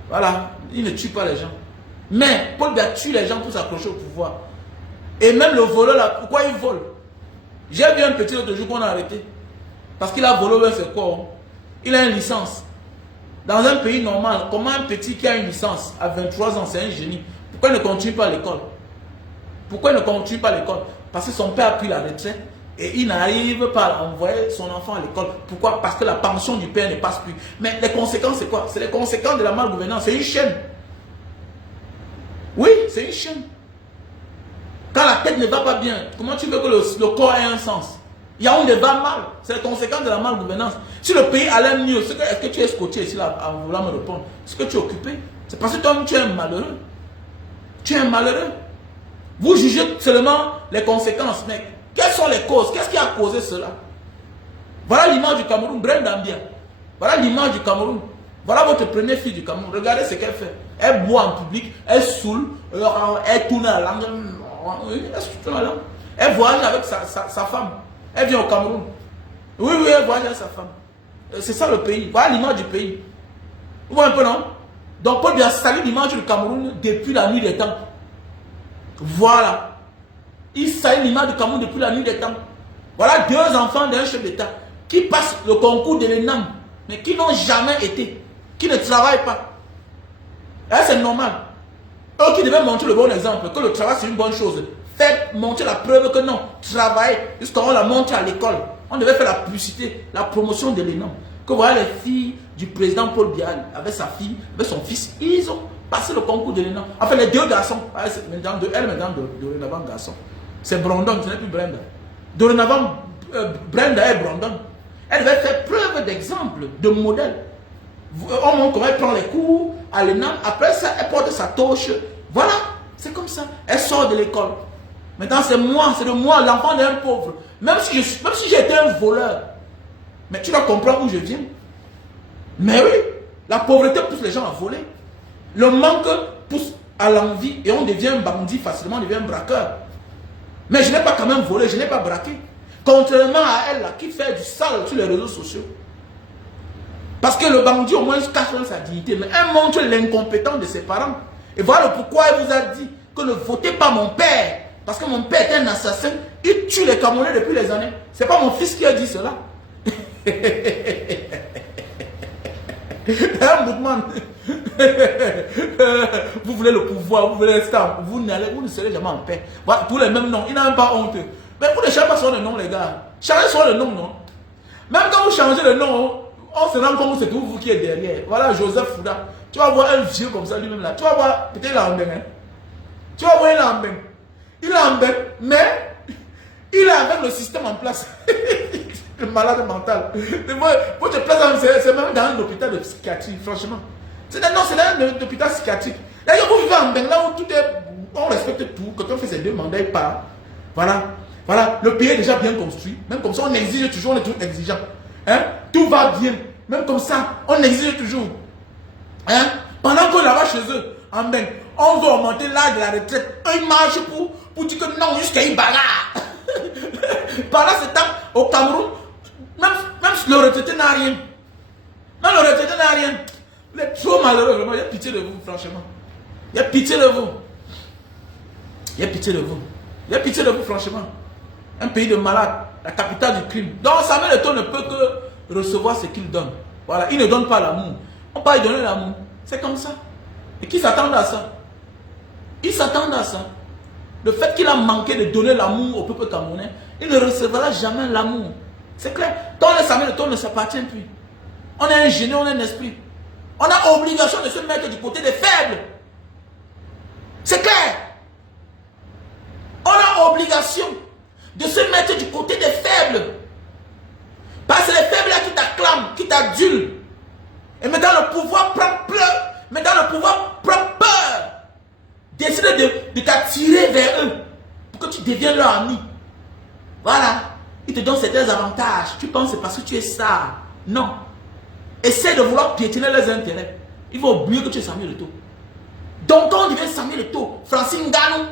Voilà. Il ne tue pas les gens. Mais Paul Biya tue les gens pour s'accrocher au pouvoir. Et même le voleur là, pourquoi il vole? J'ai vu un petit l'autre jour qu'on a arrêté. Parce qu'il a volé, c'est quoi? Il a une licence. Dans un pays normal, comment un petit qui a une licence à 23 ans, c'est un génie? Pourquoi il ne continue pas l'école? Pourquoi il ne continue pas l'école? Parce que son père a pris la retraite et il n'arrive pas à envoyer son enfant à l'école. Pourquoi? Parce que la pension du père ne passe plus. Mais les conséquences, c'est quoi? C'est les conséquences de la malgouvernance. C'est une chaîne. Oui, c'est une chaîne. Quand la tête ne va pas bien, comment tu veux que le corps ait un sens? Yaoundé va mal. C'est les conséquences de la malgouvernance. Si le pays allait mieux, est-ce que tu es scotché ici là, en voulant me répondre? Est-ce que tu es occupé? C'est parce que toi, tu es un malheureux. Tu es un malheureux. Vous jugez seulement les conséquences. Mais quelles sont les causes? Qu'est-ce qui a causé cela? Voilà l'image du Cameroun, Brenda Mbia. Voilà l'image du Cameroun. Voilà votre première fille du Cameroun. Regardez ce qu'elle fait. Elle boit en public, elle saoule, elle tourne la langue. Elle tourne la langue. Elle voyage avec sa femme. Elle vient au Cameroun. Oui, oui, elle voyage avec sa femme. C'est ça le pays. Voilà l'image du pays. Vous voyez un peu, non? Donc, Paul Biya salue l'image du Cameroun depuis la nuit des temps. Voilà. Il salue l'image du Cameroun depuis la nuit des temps. Voilà deux enfants d'un chef d'État qui passent le concours de l'ENAM, mais qui n'ont jamais été, qui ne travaillent pas. Et c'est normal. Eux qui devaient montrer le bon exemple, que le travail c'est une bonne chose. Faites montrer la preuve que non, travaillez jusqu'à on la montre à l'école. On devait faire la publicité, la promotion de l'ENAM. Que voilà les filles du président Paul Biya avec sa fille, avec son fils, ils ont passé le concours de l'ENAM. Enfin, les deux garçons, elle maintenant dorénavant garçon. C'est Brandon, ce n'est plus Brenda. Dorénavant, Brenda et Brandon. Elle devait faire preuve d'exemple, de modèle. On montre comment elle prend les cours à l'ENAM. Après ça, elle porte sa torche. Voilà, c'est comme ça. Elle sort de l'école. Maintenant, c'est moi, c'est de moi, l'enfant d'un pauvre. Même si j'étais un voleur. Mais tu dois comprendre où je viens. Mais oui, la pauvreté pousse les gens à voler. Le manque pousse à l'envie et on devient un bandit facilement, on devient un braqueur. Mais je n'ai pas quand même volé, je n'ai pas braqué. Contrairement à elle là, qui fait du sale sur les réseaux sociaux. Parce que le bandit au moins cache sa dignité, mais elle montre l'incompétence de ses parents. Et voilà pourquoi elle vous a dit que ne votez pas mon père. Parce que mon père est un assassin, il tue les Camerounais depuis les années. C'est pas mon fils qui a dit cela. Un mouvement. Vous voulez le pouvoir, vous voulez ça, vous ne serez jamais en paix. Voilà, tous les mêmes noms, il n'a même pas honte. Mais vous ne changez pas son nom, les gars. Changez son nom, non. Même quand vous changez le nom, on se rend compte que c'est vous qui êtes derrière. Voilà, Joseph Fouda. Tu vas voir un vieux comme ça lui-même là. Tu vas voir, peut-être il a un bain. Hein? Tu vas voir, il a un bain. Il a un bain, mais il a avec le système en place. Le malade mental. Votre place, c'est même dans un hôpital de psychiatrie, franchement. Non, c'est dans un hôpital psychiatrique. Là, vous vivez en bain, là où tout est. On respecte tout. Quand on fait ses deux mandats, il part. Voilà. Voilà. Le pays est déjà bien construit. Même comme ça, on exige toujours, on est toujours exigeant. Hein? Tout va bien. Même comme ça, on exige toujours. Hein? Pendant qu'on là-bas chez eux, en bain, on veut augmenter l'âge de la retraite. Ils marchent pour dire que non, jusqu'à Ibala. Par là, c'est temps, au Cameroun, même le retraité n'a rien. Même le retraité n'a rien. Vous êtes trop malheureux, vraiment. Il y a pitié de vous, franchement. Il y a pitié de vous. Il y a pitié de vous. Il y a pitié de vous, franchement. Un pays de malades, la capitale du crime. Donc, Samuel Eto'o ne peut que recevoir ce qu'il donne. Voilà, il ne donne pas l'amour. On peut lui donner l'amour. C'est comme ça. Et qui s'attendent à ça? Ils s'attendent à ça. Le fait qu'il a manqué de donner l'amour au peuple camerounais, il ne recevra jamais l'amour. C'est clair. Quand on est Samuel Eto'o, on ne s'appartient plus. On est un génie, on est un esprit. On a obligation de se mettre du côté des faibles. C'est clair. On a obligation de se mettre du côté des faibles. Parce que c'est les faibles là qui t'acclament, qui t'adulent. Et maintenant le pouvoir prend peur. Maintenant le pouvoir prend peur. Décide de t'attirer vers eux. Pour que tu deviennes leur ami. Voilà. Ils te donnent certains avantages. Tu penses que c'est parce que tu es ça. Non. Essaie de vouloir piétiner leurs intérêts. Ils vont oublier que tu es Samuel Eto'o. Donc quand on devient Samuel Eto'o, Francine Nganou,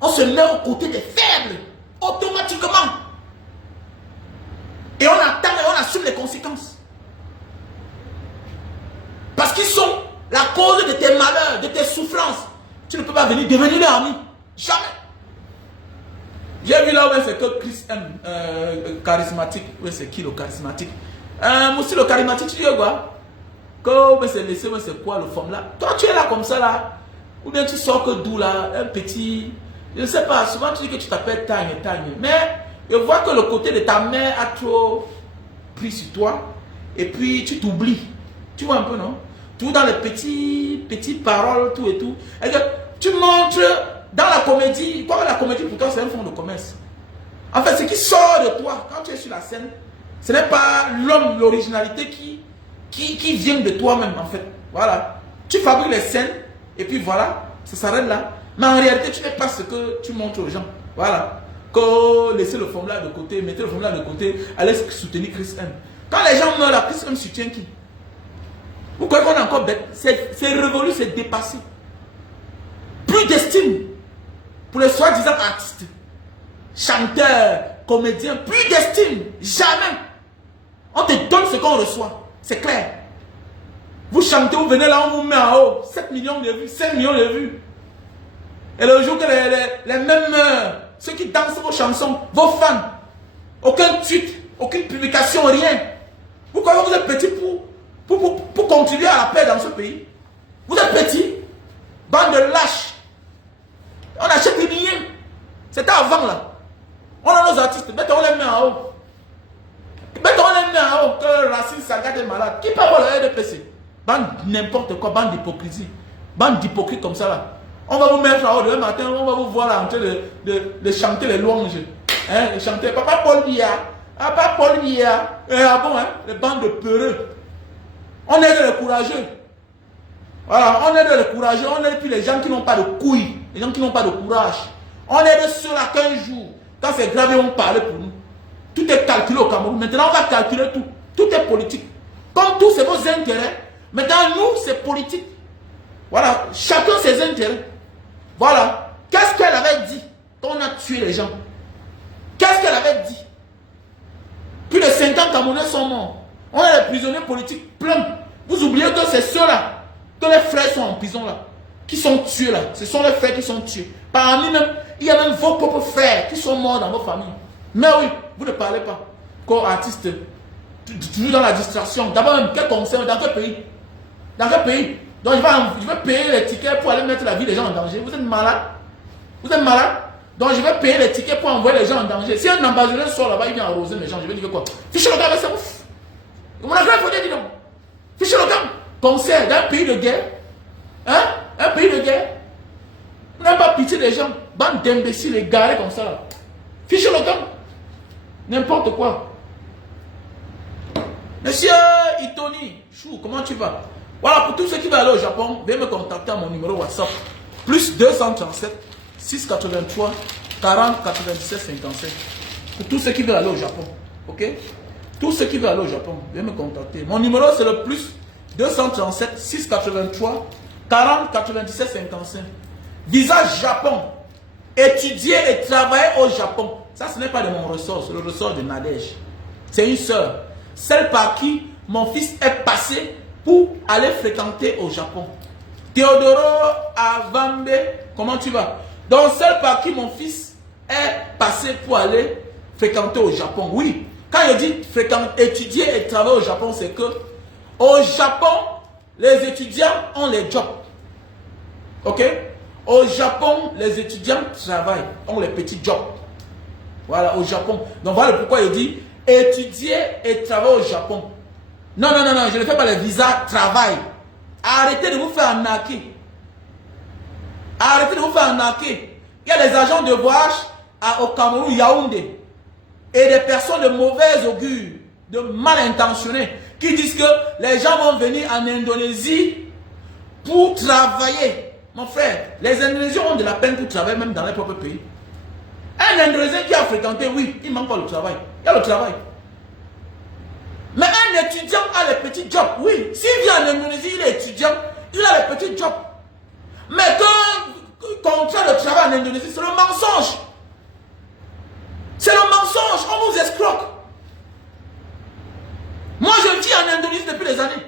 on se met aux côtés des faibles. Automatiquement. Et on attend et on assume les conséquences. Parce qu'ils sont la cause de tes malheurs, de tes souffrances. Tu ne peux pas venir devenir leur ami. Jamais. J'ai vu là où c'est que Chris M. Charismatique. Oui, c'est qui le charismatique? Moussi le charismatique, tu dis quoi? Que c'est laissé, c'est quoi le forme là? Toi, tu es là comme ça là. Ou bien tu sors que d'où là? Un petit. Je ne sais pas. Souvent tu dis que tu t'appelles Tagne. Mais je vois que le côté de ta mère a trop pris sur toi. Et puis tu t'oublies. Tu vois un peu, non? Tout dans les petites paroles, tout et tout. Et que tu montres dans la comédie. Quoi que la comédie pour toi c'est un fonds de commerce. En fait, ce qui sort de toi quand tu es sur la scène, ce n'est pas l'homme, l'originalité qui vient de toi-même en fait. Voilà. Tu fabriques les scènes et puis voilà, ça s'arrête là. Mais en réalité, tu n'es pas ce que tu montres aux gens. Voilà. Que laisser le formulaire de côté, mettez le formulaire de côté, allez soutenir Chris M. Quand les gens meurent, la Chris M soutient qui? Vous croyez qu'on est encore bête? C'est révolu, c'est dépassé. Plus d'estime pour les soi-disant artistes, chanteurs, comédiens, plus d'estime. Jamais. On te donne ce qu'on reçoit. C'est clair. Vous chantez, vous venez là, on vous met en haut. 7 millions de vues, 5 millions de vues. Et le jour que les mêmes, ceux qui dansent vos chansons, vos fans, aucun tweet, aucune publication, rien. Vous croyez que vous êtes petit pour contribuer à la paix dans ce pays? Vous êtes petit, bande de lâches. On achète rien. C'était avant là. On a nos artistes, mettons les mains en haut. Mettons les mains en haut que Racine Sagat est malade. Qui peut avoir le RDPC? Bande n'importe quoi, bande d'hypocrisie. Bande d'hypocrites comme ça là. On va vous mettre en haut demain matin, on va vous voir là en train de chanter les louanges. Hein, de chanter Papa Paul Biya. Papa Paul Biya. Ah bon, hein, les bandes de peureux. On aide les courageux. Voilà, on aide les courageux, on aide puis les gens qui n'ont pas de couilles, les gens qui n'ont pas de courage. On est de ceux-là qu'un jour, quand c'est grave, on parle pour nous. Tout est calculé au Cameroun. Maintenant, on va calculer tout. Tout est politique. Comme tous c'est vos intérêts, maintenant, nous, c'est politique. Voilà. Chacun ses intérêts. Voilà. Qu'est-ce qu'elle avait dit quand on a tué les gens? Qu'est-ce qu'elle avait dit? Plus de 50 Camerounais sont morts. On a des prisonniers politiques pleins. Vous oubliez que c'est ceux-là, que les frères sont en prison là, qui sont tués là. Ce sont les frères qui sont tués. Parmi même, il y a même vos propres frères qui sont morts dans vos familles. Mais oui, vous ne parlez pas. Comme artiste, toujours dans la distraction. D'abord, quel conseil? Dans quel pays? Dans quel pays? Donc je vais payer les tickets pour aller mettre la vie des gens en danger. Vous êtes malade? Vous êtes malade? Donc je vais payer les tickets pour envoyer les gens en danger. Si un ambassadeur sort là-bas, il vient arroser les gens, je vais dire quoi? Fichez le gars, c'est ouf. Mon agrès, il faut dire, dis donc. Fichez le gars. Conseil d'un pays de guerre. Hein? Un pays de guerre. Vous n'avez pas pitié des gens. Bande d'imbéciles égarés comme ça. Fichez le gars. N'importe quoi. Monsieur Itoni, Chou, comment tu vas? Voilà, pour tous ceux qui veulent aller au Japon, veuillez me contacter à mon numéro WhatsApp. Plus 237 683 40 97 55. Pour tous ceux qui veulent aller au Japon. Ok? Tous ceux qui veulent aller au Japon, veuillez me contacter. Mon numéro c'est le plus 237 683 40 97 55. Visa Japon. Étudier et travailler au Japon. Ça, ce n'est pas de mon ressort, c'est le ressort de Nadège. C'est une sœur. Celle par qui mon fils est passé pour aller fréquenter au Japon. Théodoro Avambe, comment tu vas? Donc, celle par qui mon fils est passé pour aller fréquenter au Japon. Oui, quand je dis étudier et travailler au Japon, c'est que au Japon, les étudiants ont les jobs. Ok? Au Japon, les étudiants travaillent, ont les petits jobs. Voilà, au Japon. Donc, voilà pourquoi il dit étudier et travailler au Japon. Non, non, non, non, je ne fais pas les visas travail. Arrêtez de vous faire arnaquer. Arrêtez de vous faire arnaquer. Il y a des agents de voyage au Cameroun, Yaoundé, et des personnes de mauvaise augure, de mal intentionnés, qui disent que les gens vont venir en Indonésie pour travailler. Mon frère, les Indonésiens ont de la peine pour travailler même dans leur propre pays. Un Indonésien qui a fréquenté, oui, il manque pas le travail. Il y a le travail. Mais un étudiant a les petits jobs, oui. S'il vient en Indonésie, il est étudiant, il a les petits jobs. Mais quand contrat de travail en Indonésie, c'est le mensonge. C'est le mensonge, on vous escroque. Moi, je vis en Indonésie depuis des années.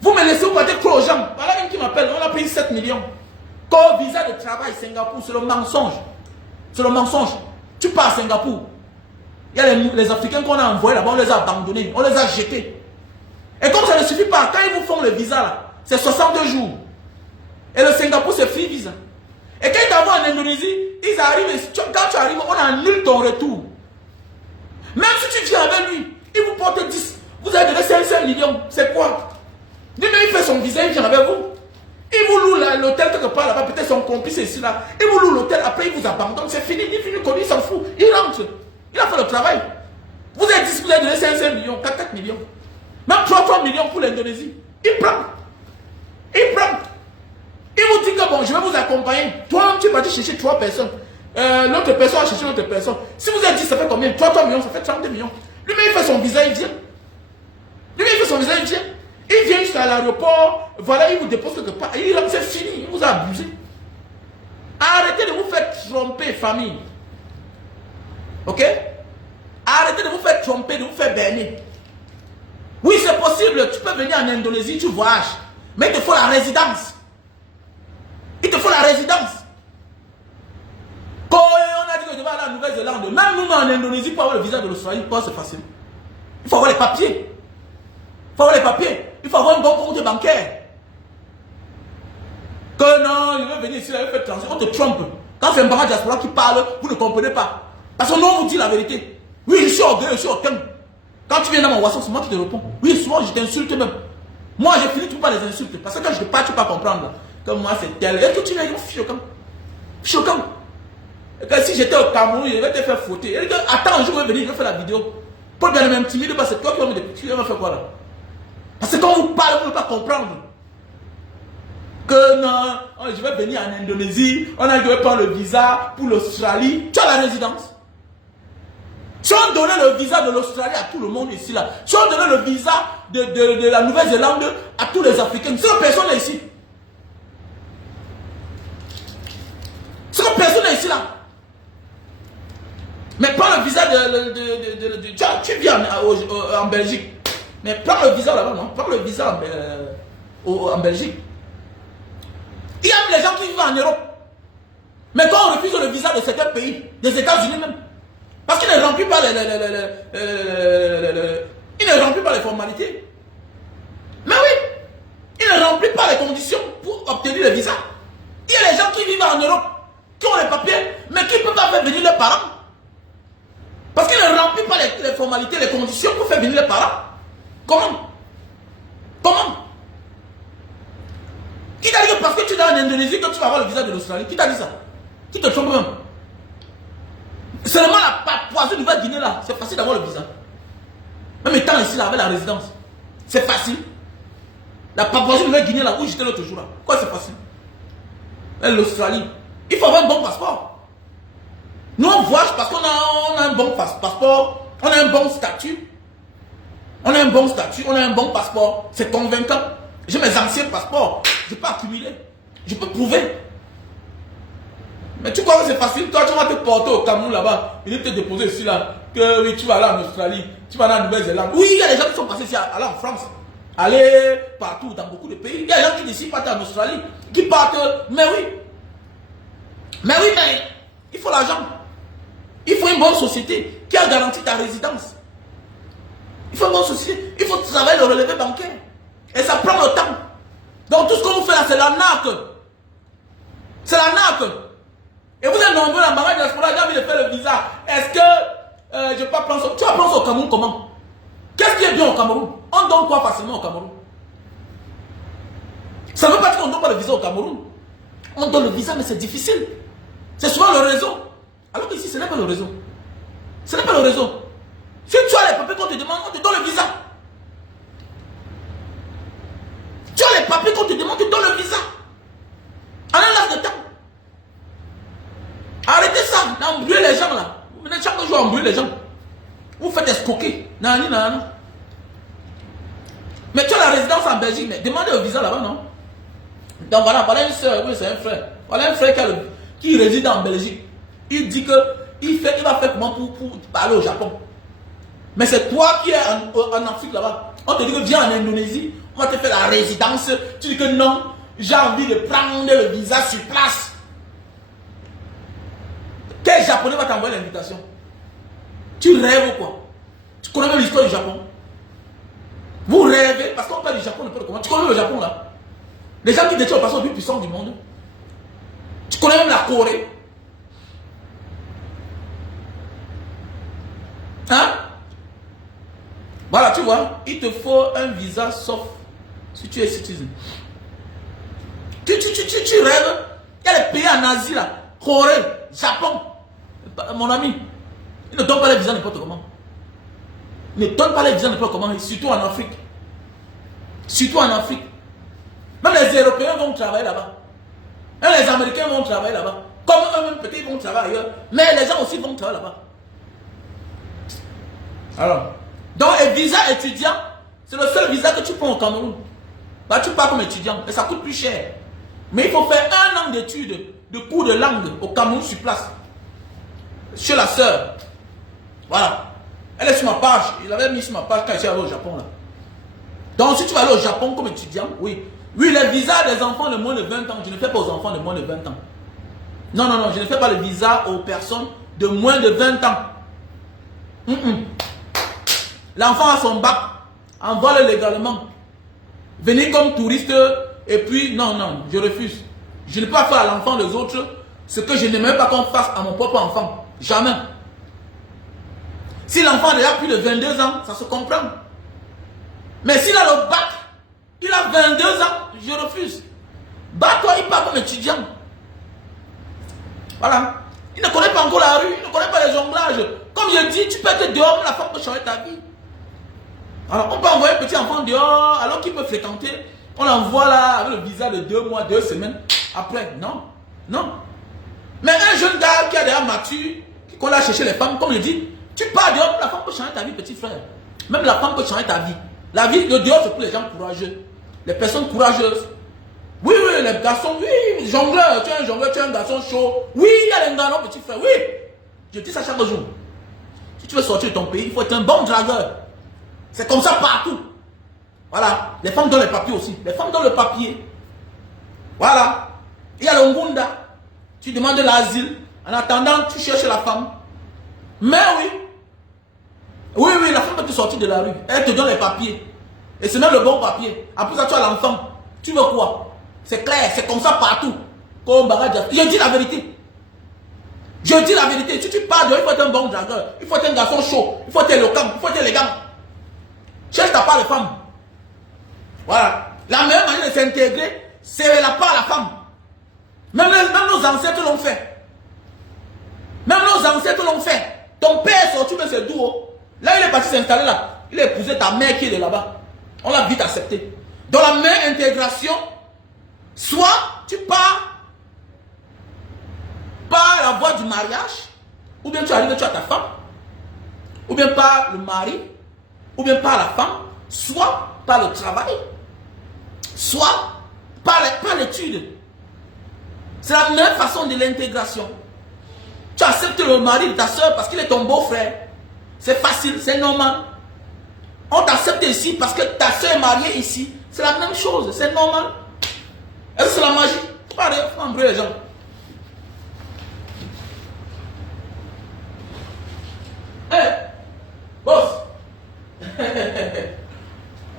Vous me laissez vous partir trop aux gens. Voilà une qui m'appelle, on a payé 7 millions. Comme visa de travail Singapour, c'est le mensonge. C'est le mensonge. Tu pars à Singapour. Il y a les Africains qu'on a envoyés là-bas, on les a abandonnés, on les a jetés. Et comme ça ne suffit pas, quand ils vous font le visa là, c'est 62 jours. Et le Singapour, c'est free visa. Et quand ils t'envoient en Indonésie, ils arrivent, quand tu arrives, on annule ton retour. Même si tu viens avec lui, il vous porte 10. Vous avez donné 500 millions. C'est quoi? Lui-même, il fait son visa, il vient avec vous. Il vous loue l'hôtel quelque part là-bas, peut-être son complice est ici là. Il vous loue l'hôtel, après il vous abandonne, c'est fini, il finit comme il s'en fout. Il rentre. Il a fait le travail. Vous avez dit que vous avez donné 500 millions, 4 millions. Même 3 millions pour l'Indonésie. Il prend. Il prend. Il vous dit que bon, je vais vous accompagner. Toi, tu es parti chercher 3 personnes. L'autre personne a cherché l'autre personne. Si vous avez dit ça fait combien? 3 millions, ça fait 32 millions. Lui-même, il fait son visa, il vient. Lui-même, il fait son visa, il vient. Il vient jusqu'à l'aéroport. Voilà, il vous dépose quelque part. Et il rentre, c'est fini. Il vous a abusé. Arrêtez de vous faire tromper, famille. Ok? Arrêtez de vous faire tromper, de vous faire berner. Oui, c'est possible. Tu peux venir en Indonésie, tu voyages. Mais il te faut la résidence. Il te faut la résidence. Quand on a dit que je vais aller en Nouvelle-Zélande, même nous en Indonésie, pour avoir le visa de l'Australie, c'est facile. Il faut avoir les papiers. Il faut avoir les papiers. Il faut avoir un bon compte bancaire. Que non, il veut venir ici, il veut faire transit. On te trompe. Quand c'est un parent diaspora qui parle, vous ne comprenez pas. Parce que nous, on vous dit la vérité. Oui, je suis orgueilleux, je suis aucun. Quand tu viens dans mon WhatsApp, c'est moi qui te réponds. Oui, souvent, je t'insulte même. Moi, je finis tout par les insultes. Parce que quand je ne peux pas, tu peux pas comprendre. Comme moi, c'est tel. Et que tu viens, il est choquant. Choquant. Et que si j'étais au Cameroun, je vais te faire fauter. Et que, attends, un jour, je vais venir, je vais faire la vidéo. Pour bien même timide, parce que toi qui vas me dire, tu vas faire quoi là? Parce que quand vous parlez, vous ne pouvez pas comprendre. que non, je vais venir en Indonésie, on a dû prendre le visa pour l'Australie. Tu as la résidence. Si on donnait le visa de l'Australie à tout le monde ici, là, si on donnait le visa de la Nouvelle-Zélande à tous les Africains, c'est personne n'est ici. C'est que personne n'est ici là. Mais prends le visa tu viens en Belgique. Mais prends le visa là-bas, non? Prends le visa en Belgique. Il y a les gens qui vivent en Europe. Mais quand on refuse le visa de certains pays, des États-Unis même, parce qu'il ne remplit pas il ne remplit pas les formalités. Mais oui, il ne remplit pas les conditions pour obtenir le visa. Il y a les gens qui vivent en Europe, qui ont les papiers, mais qui ne peuvent pas faire venir leurs parents. Parce qu'il ne remplit pas les formalités, les conditions pour faire venir les parents. Comment? Comment? Qui t'a dit que parce que tu es en Indonésie que tu vas avoir le visa de l'Australie? Qui t'a dit ça? Qui te trompe même? Seulement la Papouasie Nouvelle-Guinée là, c'est facile d'avoir le visa. Même étant ici là avec la résidence, c'est facile. La Papouasie Nouvelle-Guinée là où j'étais l'autre jour là, quoi c'est facile? L'Australie, il faut avoir un bon passeport. Nous on voyage parce qu'on a un bon passeport, on a un bon statut. On a un bon statut, on a un bon passeport, c'est convaincant. J'ai mes anciens passeports, je peux accumuler, je peux prouver. Mais tu crois que c'est facile, toi tu vas te porter au Cameroun là-bas, il te déposer ici là, que oui tu vas aller en Australie, tu vas aller en Nouvelle-Zélande. Oui, il y a des gens qui sont passés ici, aller en France, aller partout dans beaucoup de pays. Il y a des gens qui décident de partir en Australie, qui partent, mais oui, mais il faut l'argent. Il faut une bonne société qui a garanti ta résidence. Il faut une bonne société, il faut travailler le relevé bancaire. Et ça prend le temps. Donc tout ce qu'on vous fait là, c'est l'arnaque. C'est l'arnaque. Et vous êtes nombreux dans la diaspora, j'ai envie de faire le visa. Est-ce que je peux prendre ça? Tu vas prendre ça au Cameroun comment? Qu'est-ce qui est bien au Cameroun? On donne quoi facilement au Cameroun? Ça ne veut pas dire qu'on ne donne pas le visa au Cameroun. On donne le visa, mais c'est difficile. C'est souvent le réseau. Alors qu'ici, ce n'est pas le réseau. Ce n'est pas le réseau. Si tu as les papiers qu'on te demande, on te donne le visa. Tu as les papiers qu'on te demande, on te donne le visa. En un laps de temps. Arrêtez ça, d'embrouiller les gens là. Vous venez chaque jour embrouiller les gens. Vous faites escroquer. Nani, nani. Mais tu as la résidence en Belgique, mais demandez le visa là-bas, non? Donc voilà une soeur, oui, c'est un frère. Voilà un frère qui réside en Belgique. Il dit que il va faire comment pour parler au Japon. Mais c'est toi qui es en Afrique là-bas. On te dit que viens en Indonésie, on va te faire la résidence. Tu dis que non, j'ai envie de prendre le visa sur place. Quel Japonais va t'envoyer l'invitation? Tu rêves ou quoi? Tu connais même l'histoire du Japon? Vous rêvez, parce qu'on parle du Japon, n'importe comment. Tu connais le Japon là? Les gens qui détiennent le passeport le plus puissant du monde. Tu connais même la Corée. Hein? Voilà, tu vois, il te faut un visa sauf si tu es citizen. Tu rêves. Il y a les pays en Asie là, Corée, Japon. Mon ami, ils ne donnent pas les visas n'importe comment. Ils ne donnent pas les visas n'importe comment, surtout en Afrique. Surtout en Afrique. Même les Européens vont travailler là-bas. Même les Américains vont travailler là-bas. Comme eux-mêmes, peut-être, ils vont travailler ailleurs. Mais les gens aussi vont travailler là-bas. Alors, donc, un visa étudiant, c'est le seul visa que tu prends au Cameroun. Bah, tu pars comme étudiant, et ça coûte plus cher. Mais il faut faire 1 an d'études, de cours de langue au Cameroun sur place. Chez la sœur. Voilà. Elle est sur ma page. Il avait mis sur ma page quand il est allé au Japon. Là. Donc, si tu vas aller au Japon comme étudiant, oui. Oui, les visas des enfants de moins de 20 ans, je ne fais pas aux enfants de moins de 20 ans. Non, non, non, je ne fais pas le visa aux personnes de moins de 20 ans. L'enfant a son bac, envoie-le légalement. Venir comme touriste, et puis, non, non, je refuse. Je ne peux pas faire à l'enfant des autres ce que je n'aimerais pas qu'on fasse à mon propre enfant. Jamais. Si l'enfant a déjà plus de 22 ans, ça se comprend. Mais s'il a le bac, il a 22 ans, je refuse. Toi, il part comme étudiant. Voilà. Il ne connaît pas encore la rue, il ne connaît pas les jonglages. Comme je dis, tu peux être dehors, mais la femme peut changer ta vie. Alors, on peut envoyer un petit enfant dehors, alors qu'il peut fréquenter On l'envoie là avec le visa de 2 mois, 2 semaines. Après, non. Non. Mais un jeune gars qui a déjà mature, qui qu'on a cherché les femmes, comme je dis, tu pars dehors, la femme peut changer ta vie, petit frère. Même la femme peut changer ta vie. La vie de dehors, c'est pour les gens courageux. Les personnes courageuses. Oui, oui, les garçons, oui, jongleur, tu es un jongleur, tu es un garçon chaud. Oui, il y a les gars, non, petit frère, oui. Je dis ça chaque jour. Si tu veux sortir de ton pays, il faut être un bon dragueur. C'est comme ça partout. Voilà. Les femmes donnent les papiers aussi. Les femmes donnent le papier. Voilà. Il y a le Ngunda. Tu demandes l'asile. En attendant, tu cherches la femme. Mais oui. Oui, oui, la femme peut te sortir de la rue. Elle te donne les papiers. Et c'est même le bon papier. En plus, ça, tu as l'enfant. Tu veux quoi? C'est clair, c'est comme ça partout. Comme je dis la vérité. Je dis la vérité. Si tu pars dehors, il faut être un bon dragueur. Il faut être un garçon chaud. Il faut être éloquent. Il faut être élégant. Cherche ta part les femmes. Voilà. La meilleure manière de s'intégrer, c'est la part la femme. Même nos ancêtres l'ont fait. Même nos ancêtres l'ont fait. Ton père est sorti de ses doux. Là, il est parti s'installer là. Il a épousé ta mère qui est de là-bas. On l'a vite accepté. Dans la même intégration, soit tu pars par la voie du mariage, ou bien tu arrives, tu as ta femme, ou bien par le mari, ou bien par la femme, soit par le travail, soit par l'étude. C'est la même façon de l'intégration. Tu acceptes le mari de ta soeur parce qu'il est ton beau-frère. C'est facile, c'est normal. On t'accepte ici parce que ta soeur est mariée ici. C'est la même chose, c'est normal. Est-ce que c'est la magie? Pareil, il faut embrouiller les gens. Hé, boss.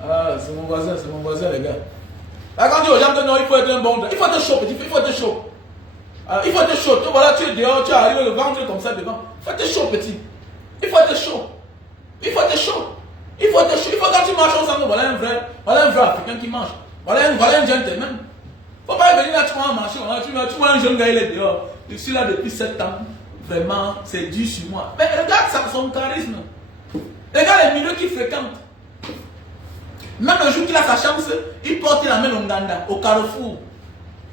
Ah, c'est mon voisin, les gars. Là, quand tu dis aux gens que non, il faut être un bon, il faut être chaud, petit, il faut être chaud. Il faut être chaud. Voilà, tu es dehors, tu arrives le ventre comme ça devant. Il faut être chaud, petit. Il faut être chaud. Il faut être chaud. Il faut être chaud. Il faut quand tu marches ensemble, voilà un vrai Africain qui marche. Voilà un gentleman. Il ne faut pas venir là, tu vas marcher. Tu vois un jeune gars, il est dehors. Je suis là depuis 7 ans. Vraiment, c'est dur sur moi. Mais regarde ça, son charisme. Regarde les milieux qu'il fréquente. Même le jour qu'il a sa chance, il porte la main au Nganda, au carrefour.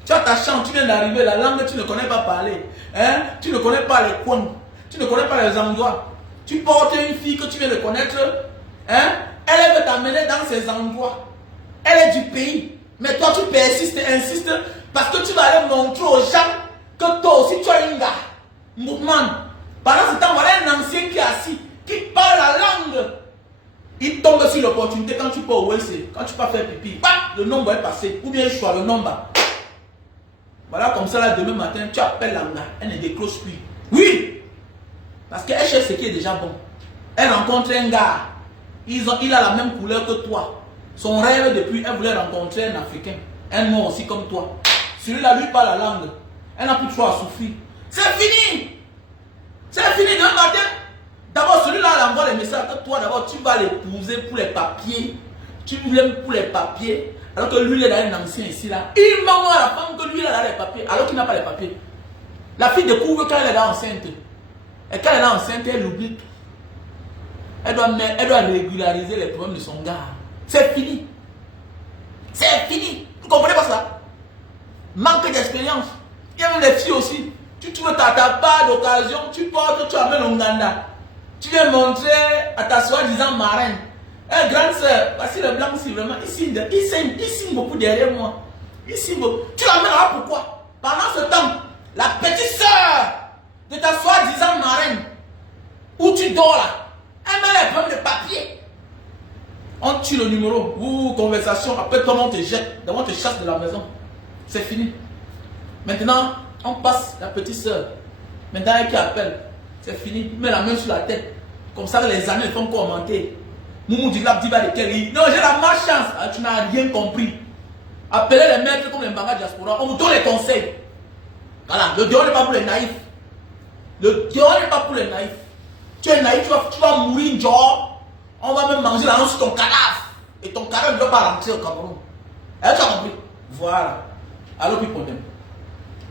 Tu as ta chance, tu viens d'arriver, la langue, tu ne connais pas parler. Hein? Tu ne connais pas les coins. Tu ne connais pas les endroits. Tu portes une fille que tu viens de connaître. Hein? Elle veut t'amener dans ces endroits. Elle est du pays. Mais toi, tu persistes et insistes parce que tu vas aller montrer aux gens que toi aussi, tu as un gars. Mouvement. Pendant ce temps, voilà un ancien qui est assis, qui parle la langue. Il tombe sur l'opportunité quand tu peux au WC, quand tu peux faire pipi. Bah, le nombre est passé. Ou bien je choisis le nombre. Voilà, comme ça, là, demain matin, tu appelles l'anga. Elle ne décroche plus. Oui! Parce qu'elle cherche ce qui est déjà bon. Elle rencontre un gars. Il a la même couleur que toi. Son rêve depuis, elle voulait rencontrer un Africain. Un noir aussi comme toi. Celui-là, lui, parle la langue. Elle n'a plus trop à souffrir. C'est fini! C'est fini demain matin. D'abord, celui-là, elle envoie les messages que toi, d'abord, tu vas l'épouser pour les papiers. Tu l'aimes pour les papiers. Alors que lui, il est là, un ancien ici, là. Il m'envoie à la femme que lui, il a les papiers. Alors qu'il n'a pas les papiers. La fille découvre quand elle est là enceinte. Et quand elle est là enceinte, elle oublie tout. Elle doit régulariser les problèmes de son gars. C'est fini. C'est fini. Vous comprenez pas ça? Manque d'expérience. Il y a même des filles aussi. Tu trouves ta part d'occasion, tu portes, tu amènes au Nganda. Tu viens montrer à ta soi-disant marraine. Eh, grande soeur, voici le blanc, c'est vraiment, il signe beaucoup derrière moi. Il signe beaucoup. Tu l'amènes là pourquoi? Pendant ce temps, la petite soeur de ta soi-disant marraine, où tu dors là, elle met les problèmes de papier. On tue le numéro, ou conversation, après toi on te jette, on te chasse de la maison. C'est fini. Maintenant, on passe la petite soeur. Maintenant, elle qui appelle, c'est fini. Mets la main sur la tête. Comme ça, les années font commenter. Moumou dit là, dit de quel île. Non, j'ai la malchance. Ah, tu n'as rien compris. Appelez les maîtres comme les Mbanga diaspora. On vous donne les conseils. Voilà, le dieu n'est pas pour les naïfs. Le dieu n'est pas pour les naïfs. Tu es naïf, tu vas mourir, genre. On va même manger la langue sur ton cadavre. Et ton cadavre ne doit pas rentrer au Cameroun. Elle t'a compris. Voilà. Alors, plus problème.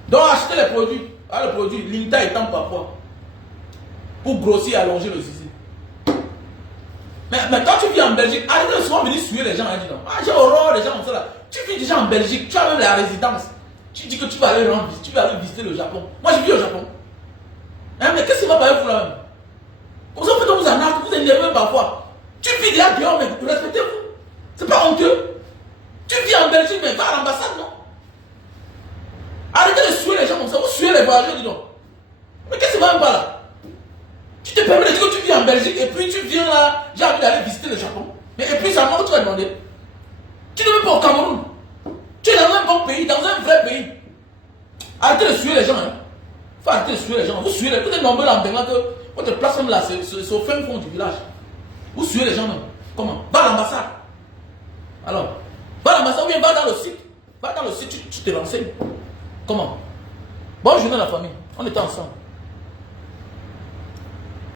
Donc, achetez les produits. Ah, le produit, l'Inta étant parfois. Pour grossir et allonger le zizi. Mais quand tu vis en Belgique, arrête de souvent venir suer les gens. Hein, dis donc. Ah, j'ai horreur des gens comme ça là. Tu vis déjà en Belgique, tu as même la résidence. Tu dis que tu vas aller rendre visite, tu vas aller visiter le Japon. Moi, je vis au Japon. Hein, mais qu'est-ce qui va pas avec vous là-même? Comme ça, vous faites vous en arc, vous énervez parfois. Tu vis déjà dehors, mais respectez-vous. C'est pas honteux. Tu vis en Belgique, mais va à l'ambassade, non? Arrêtez de suer les gens comme ça. Vous suez les voyageurs, dis donc. Mais qu'est-ce qui va même pas là? Tu te permets de dire que tu vis en Belgique et puis tu viens là, j'ai envie d'aller visiter le Japon. Mais et puis ça m'a tu vas demander. Tu n'es même pas au Cameroun. Tu es dans un bon pays, dans un vrai pays. Arrêtez de suer les gens. Hein. Faut arrêter de suer les gens. Vous suez les gens. Vous êtes nombreux là en Bengale que votre place même là, c'est au fin fond du village. Vous suez les gens même. Comment? Va à l'ambassade. Alors, va à l'ambassade ou bien va dans le site. Va dans le site, tu te renseignes. Comment? Bonne journée la famille. On était ensemble.